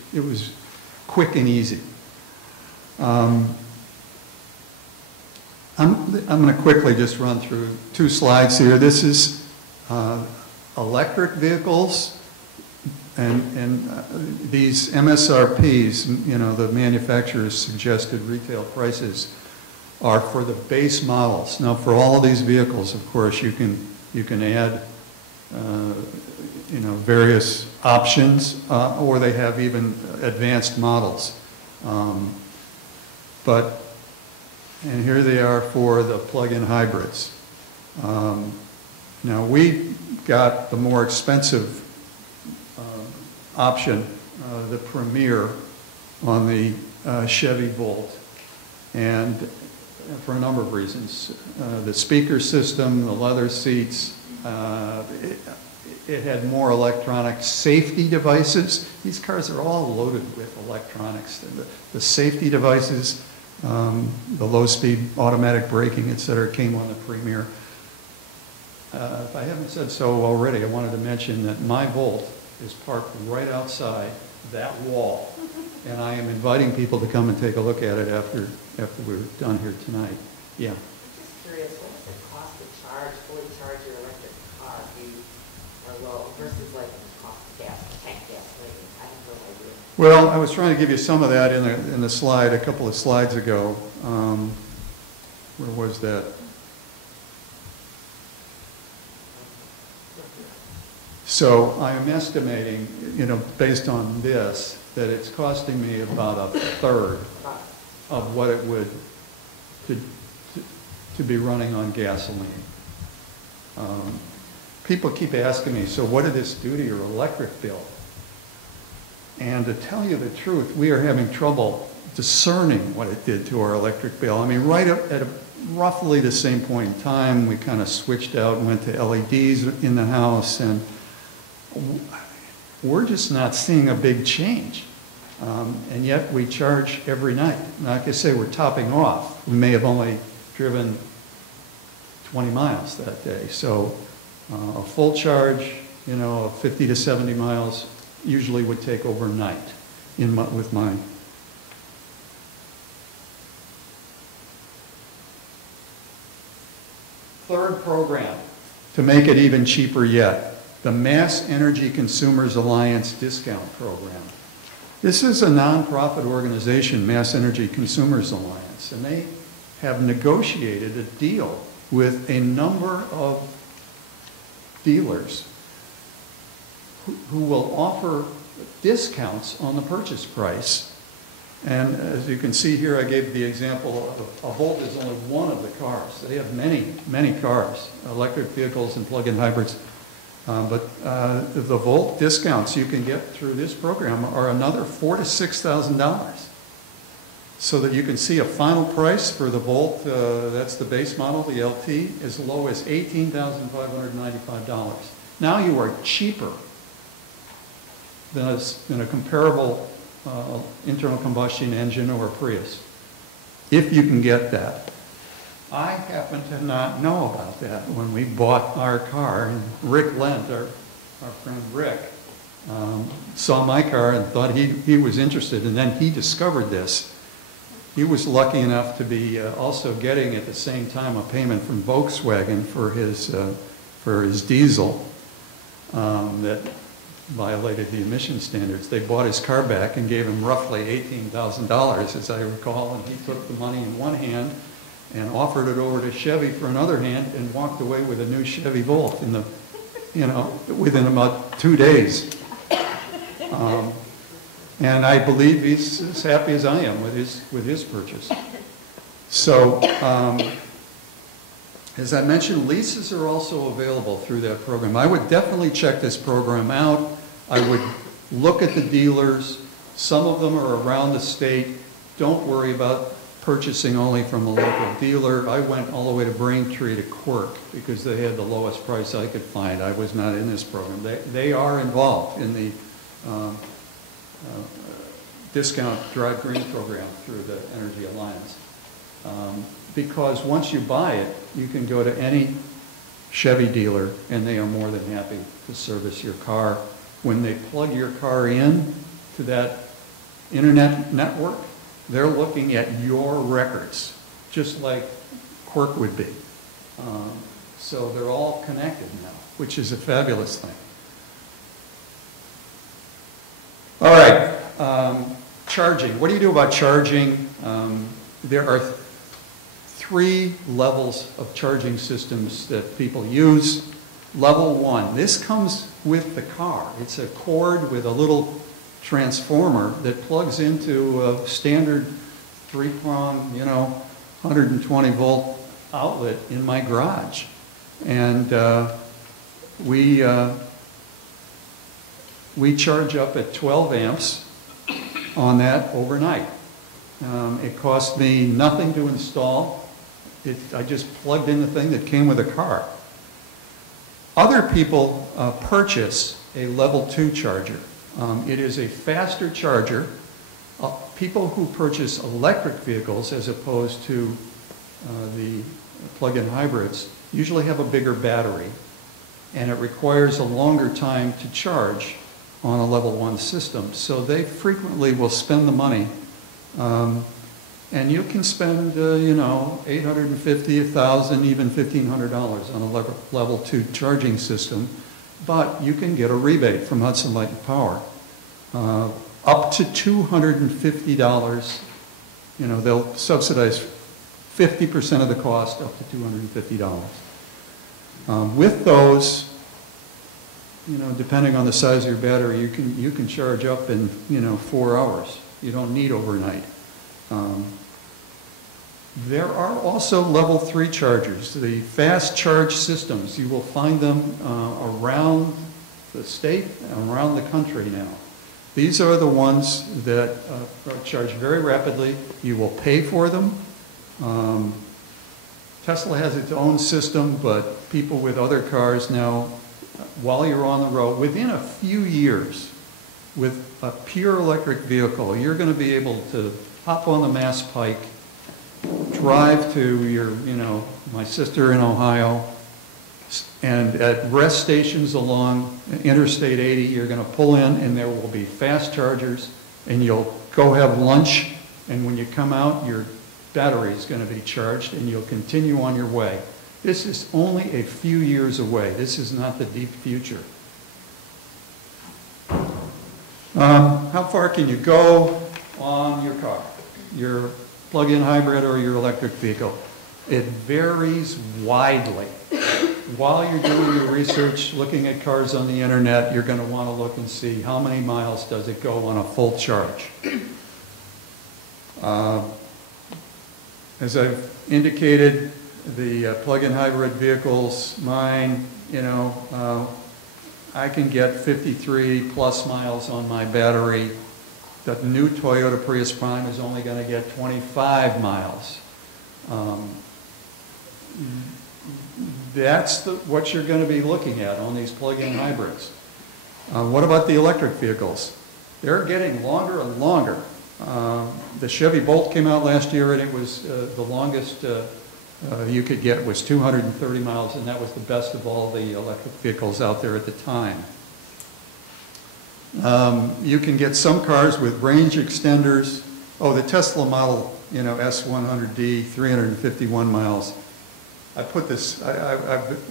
quick and easy. I'm going to quickly just run through 2 slides here. This is electric vehicles and these MSRPs, the manufacturer's suggested retail prices, are for the base models. Now, for all of these vehicles, of course, you can add, various options, or they have even advanced models. And here they are for the plug-in hybrids. Now, we got the more expensive option, the Premier on the Chevy Volt, and for a number of reasons. The speaker system, the leather seats, it had more electronic safety devices. These cars are all loaded with electronics. The safety devices, the low-speed automatic braking, et cetera, came on the Premier. If I haven't said so already, I wanted to mention that my Volt is parked right outside that wall, and I am inviting people to come and take a look at it after we're done here tonight. Yeah. I'm just curious, what does it cost to fully charge your electric car if you are low versus like the cost of tank gasoline? I have no idea. Well, I was trying to give you some of that in the slide a couple of slides ago. Where was that? So I am estimating, based on this, that it's costing me about a third of what it would to be running on gasoline. People keep asking me, so what did this do to your electric bill? And to tell you the truth, we are having trouble discerning what it did to our electric bill. I mean, right at roughly the same point in time, we kind of switched out and went to LEDs in the house, and we're just not seeing a big change. And yet we charge every night. Like I say, we're topping off. We may have only driven 20 miles that day. So a full charge, of 50 to 70 miles usually would take overnight with mine. Third program, to make it even cheaper yet, the Mass Energy Consumers Alliance Discount Program. This is a nonprofit organization, Mass Energy Consumers Alliance, and they have negotiated a deal with a number of dealers who will offer discounts on the purchase price. And as you can see here, I gave the example of a Volt is only one of the cars. They have many, many cars, electric vehicles and plug-in hybrids. But the Volt discounts you can get through this program are another $4,000 to $6,000. So that you can see a final price for the Volt, that's the base model, the LT, as low as $18,595. Now you are cheaper than a comparable internal combustion engine or a Prius, if you can get that. I happen to not know about that when we bought our car, and Rick Lent, our friend Rick, saw my car and thought he was interested, and then he discovered this. He was lucky enough to be also getting at the same time a payment from Volkswagen for his diesel that violated the emission standards. They bought his car back and gave him roughly $18,000, as I recall, and he took the money in one hand and offered it over to Chevy for another hand and walked away with a new Chevy Volt within about 2 days. And I believe he's as happy as I am with his purchase. So, as I mentioned, leases are also available through that program. I would definitely check this program out. I would look at the dealers. Some of them are around the state. Don't worry about purchasing only from a local dealer. I went all the way to Braintree to Quirk because they had the lowest price I could find. I was not in this program. They are involved in the discount Drive Green program through the Energy Alliance. Because once you buy it, you can go to any Chevy dealer and they are more than happy to service your car. When they plug your car in to that internet network, they're looking at your records, just like Quirk would be. So they're all connected now, which is a fabulous thing. All right, charging. What do you do about charging? There are 3 levels of charging systems that people use. Level 1, this comes with the car. It's a cord with a little transformer that plugs into a standard 3-prong, 120 volt outlet in my garage. And we charge up at 12 amps on that overnight. It cost me nothing to install. I just plugged in the thing that came with a car. Other people purchase a level 2 charger. It is a faster charger. People who purchase electric vehicles as opposed to the plug-in hybrids usually have a bigger battery, and it requires a longer time to charge on a level 1 system. So they frequently will spend the money, and you can spend, you know, $850, $1,000, even $1,500 on a level 2 charging system, but you can get a rebate from Hudson Light and Power. Up to $250, you know, they'll subsidize 50% of the cost, up to $250. With those, you know, depending on the size of your battery, you can charge up in, you know, 4 hours. You don't need overnight. There are also level 3 chargers, the fast charge systems. You will find them around the state and around the country now. These are the ones that charge very rapidly. You will pay for them. Tesla has its own system, but people with other cars now, while you're on the road, within a few years, with a pure electric vehicle, you're going to be able to hop on the Mass Pike, drive to your, you know, my sister in Ohio, and at rest stations along Interstate 80, you're going to pull in and there will be fast chargers, and you'll go have lunch, and when you come out, your battery is going to be charged and you'll continue on your way. This is only a few years away. This is not the deep future. How far can you go on your car, your plug-in hybrid or your electric vehicle? It varies widely. While you're doing your research, looking at cars on the internet, you're going to want to look and see how many miles does it go on a full charge. As I've indicated, the plug-in hybrid vehicles, mine, you know, I can get 53 plus miles on my battery. The new Toyota Prius Prime is only going to get 25 miles. That's what you're going to be looking at on these plug-in hybrids. What about the electric vehicles? They're getting longer and longer. The Chevy Bolt came out last year, and it was the longest you could get was 230 miles, and that was the best of all the electric vehicles out there at the time. You can get some cars with range extenders. Oh, the Tesla Model, you know, S100D, 351 miles. I put this,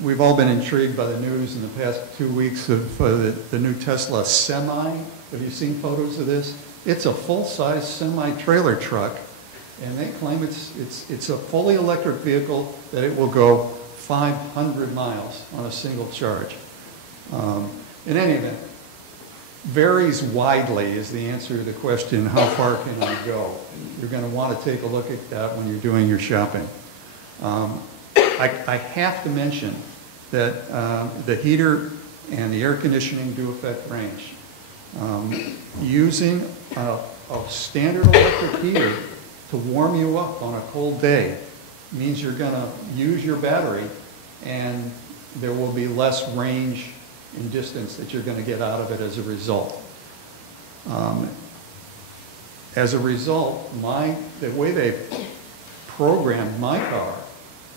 we've all been intrigued by the news in the past 2 weeks of the new Tesla Semi. Have you seen photos of this? It's a full-size semi-trailer truck, and they claim it's a fully electric vehicle that it will go 500 miles on a single charge. In any event, varies widely is the answer to the question, how far can I go? You're going to want to take a look at that when you're doing your shopping. I have to mention that the heater and the air conditioning do affect range. Using a standard electric heater to warm you up on a cold day means you're going to use your battery, and there will be less range and distance that you're going to get out of it as a result. As a result, the way they programmed my car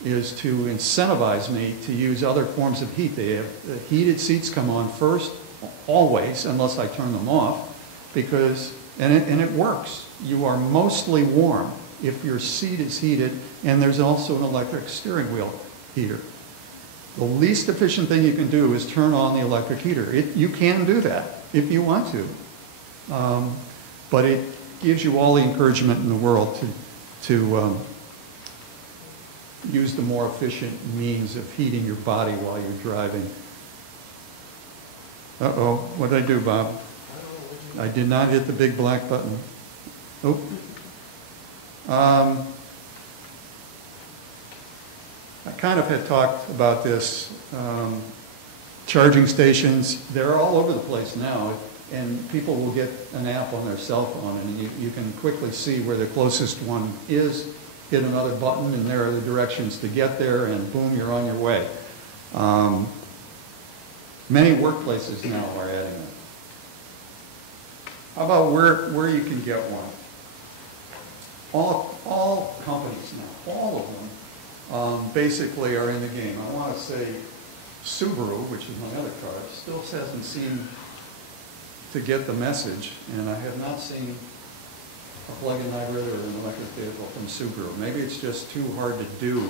is to incentivize me to use other forms of heat. They have the heated seats come on first, always, unless I turn them off, because, and it works. You are mostly warm if your seat is heated, and there's also an electric steering wheel heater. The least efficient thing you can do is turn on the electric heater. You can do that if you want to, but it gives you all the encouragement in the world to use the more efficient means of heating your body while you're driving. Uh-oh, what did I do, Bob? I did not hit the big black button. Nope. I kind of had talked about this. Charging stations, they're all over the place now. and people will get an app on their cell phone, and you can quickly see where the closest one is, hit another button, and there are the directions to get there, and boom, you're on your way. Many workplaces now are adding it. How about where you can get one? All companies now, all of them, basically are in the game. I want to say Subaru, which is my other car, still hasn't seemed to get the message, and I have not seen a plug-in hybrid or an electric vehicle from Subaru. Maybe it's just too hard to do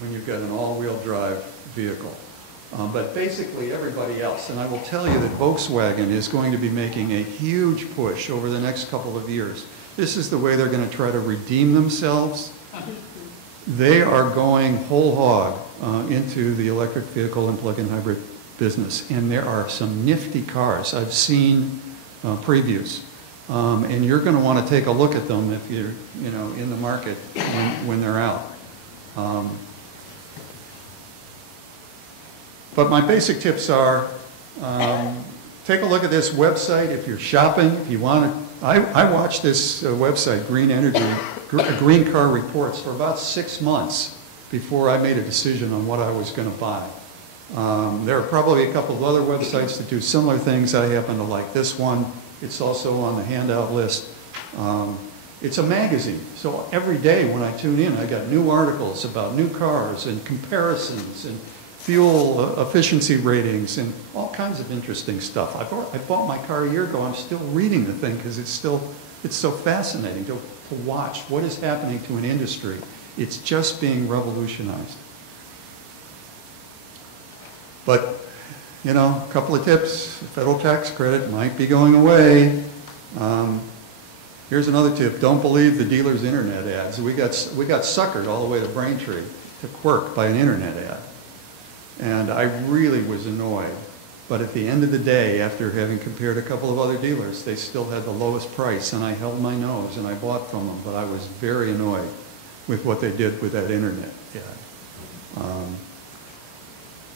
when you've got an all-wheel drive vehicle. But basically everybody else, and I will tell you that Volkswagen is going to be making a huge push over the next couple of years. This is the way they're going to try to redeem themselves. They are going whole hog into the electric vehicle and plug-in hybrid business, and there are some nifty cars. I've seen previews, and you're going to want to take a look at them if you're, in the market when they're out. But my basic tips are, take a look at this website if you're shopping, if you want to. I watched this website, Green Car Reports, for about 6 months before I made a decision on what I was going to buy. There are probably a couple of other websites that do similar things. I happen to like this one. It's also on the handout list. It's a magazine, so every day when I tune in, I got new articles about new cars and comparisons and fuel efficiency ratings and all kinds of interesting stuff. I bought my car a year ago. I'm still reading the thing because it's so fascinating to watch what is happening to an industry. It's just being revolutionized. But, a couple of tips. Federal tax credit might be going away. Here's another tip. Don't believe the dealer's internet ads. We got suckered all the way to Braintree to Quirk by an internet ad. And I really was annoyed. But at the end of the day, after having compared a couple of other dealers, they still had the lowest price, and I held my nose and I bought from them. But I was very annoyed with what they did with that internet ad.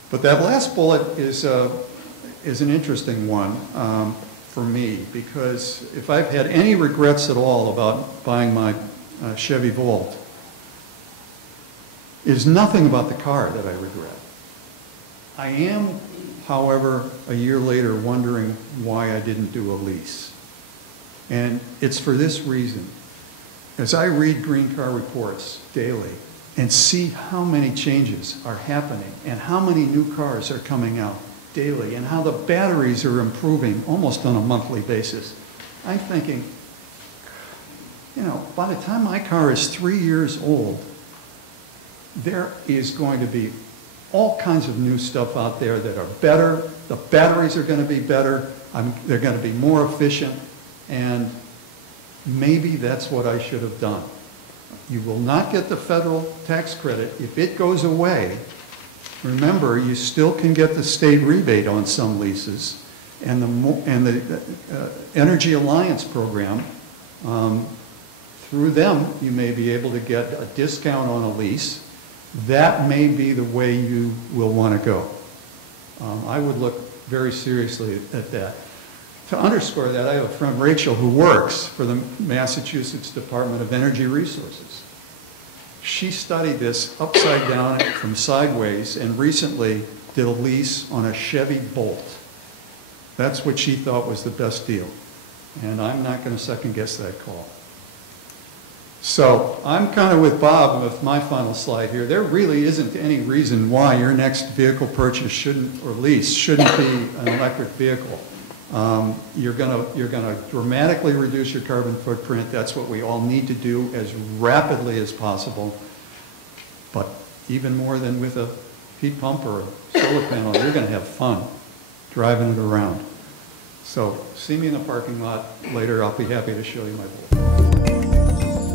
But that last bullet is an interesting one for me, because if I've had any regrets at all about buying my Chevy Volt, is nothing about the car that I regret. I am, however, a year later wondering why I didn't do a lease. And it's for this reason. As I read Green Car Reports daily and see how many changes are happening and how many new cars are coming out daily and how the batteries are improving almost on a monthly basis, I'm thinking, by the time my car is 3 years old, there is going to be all kinds of new stuff out there that are better. The batteries are going to be better. They're going to be more efficient. And maybe that's what I should have done. You will not get the federal tax credit. If it goes away, remember, you still can get the state rebate on some leases. And the Energy Alliance program, through them, you may be able to get a discount on a lease. That may be the way you will want to go. I would look very seriously at that. To underscore that, I have a friend, Rachel, who works for the Massachusetts Department of Energy Resources. She studied this upside down from sideways and recently did a lease on a Chevy Bolt. That's what she thought was the best deal. And I'm not going to second guess that call. So I'm kind of with Bob with my final slide here. There really isn't any reason why your next vehicle purchase or lease shouldn't be an electric vehicle. You're gonna dramatically reduce your carbon footprint. That's what we all need to do as rapidly as possible. But even more than with a heat pump or a solar panel, you're going to have fun driving it around. So see me in the parking lot later. I'll be happy to show you my board.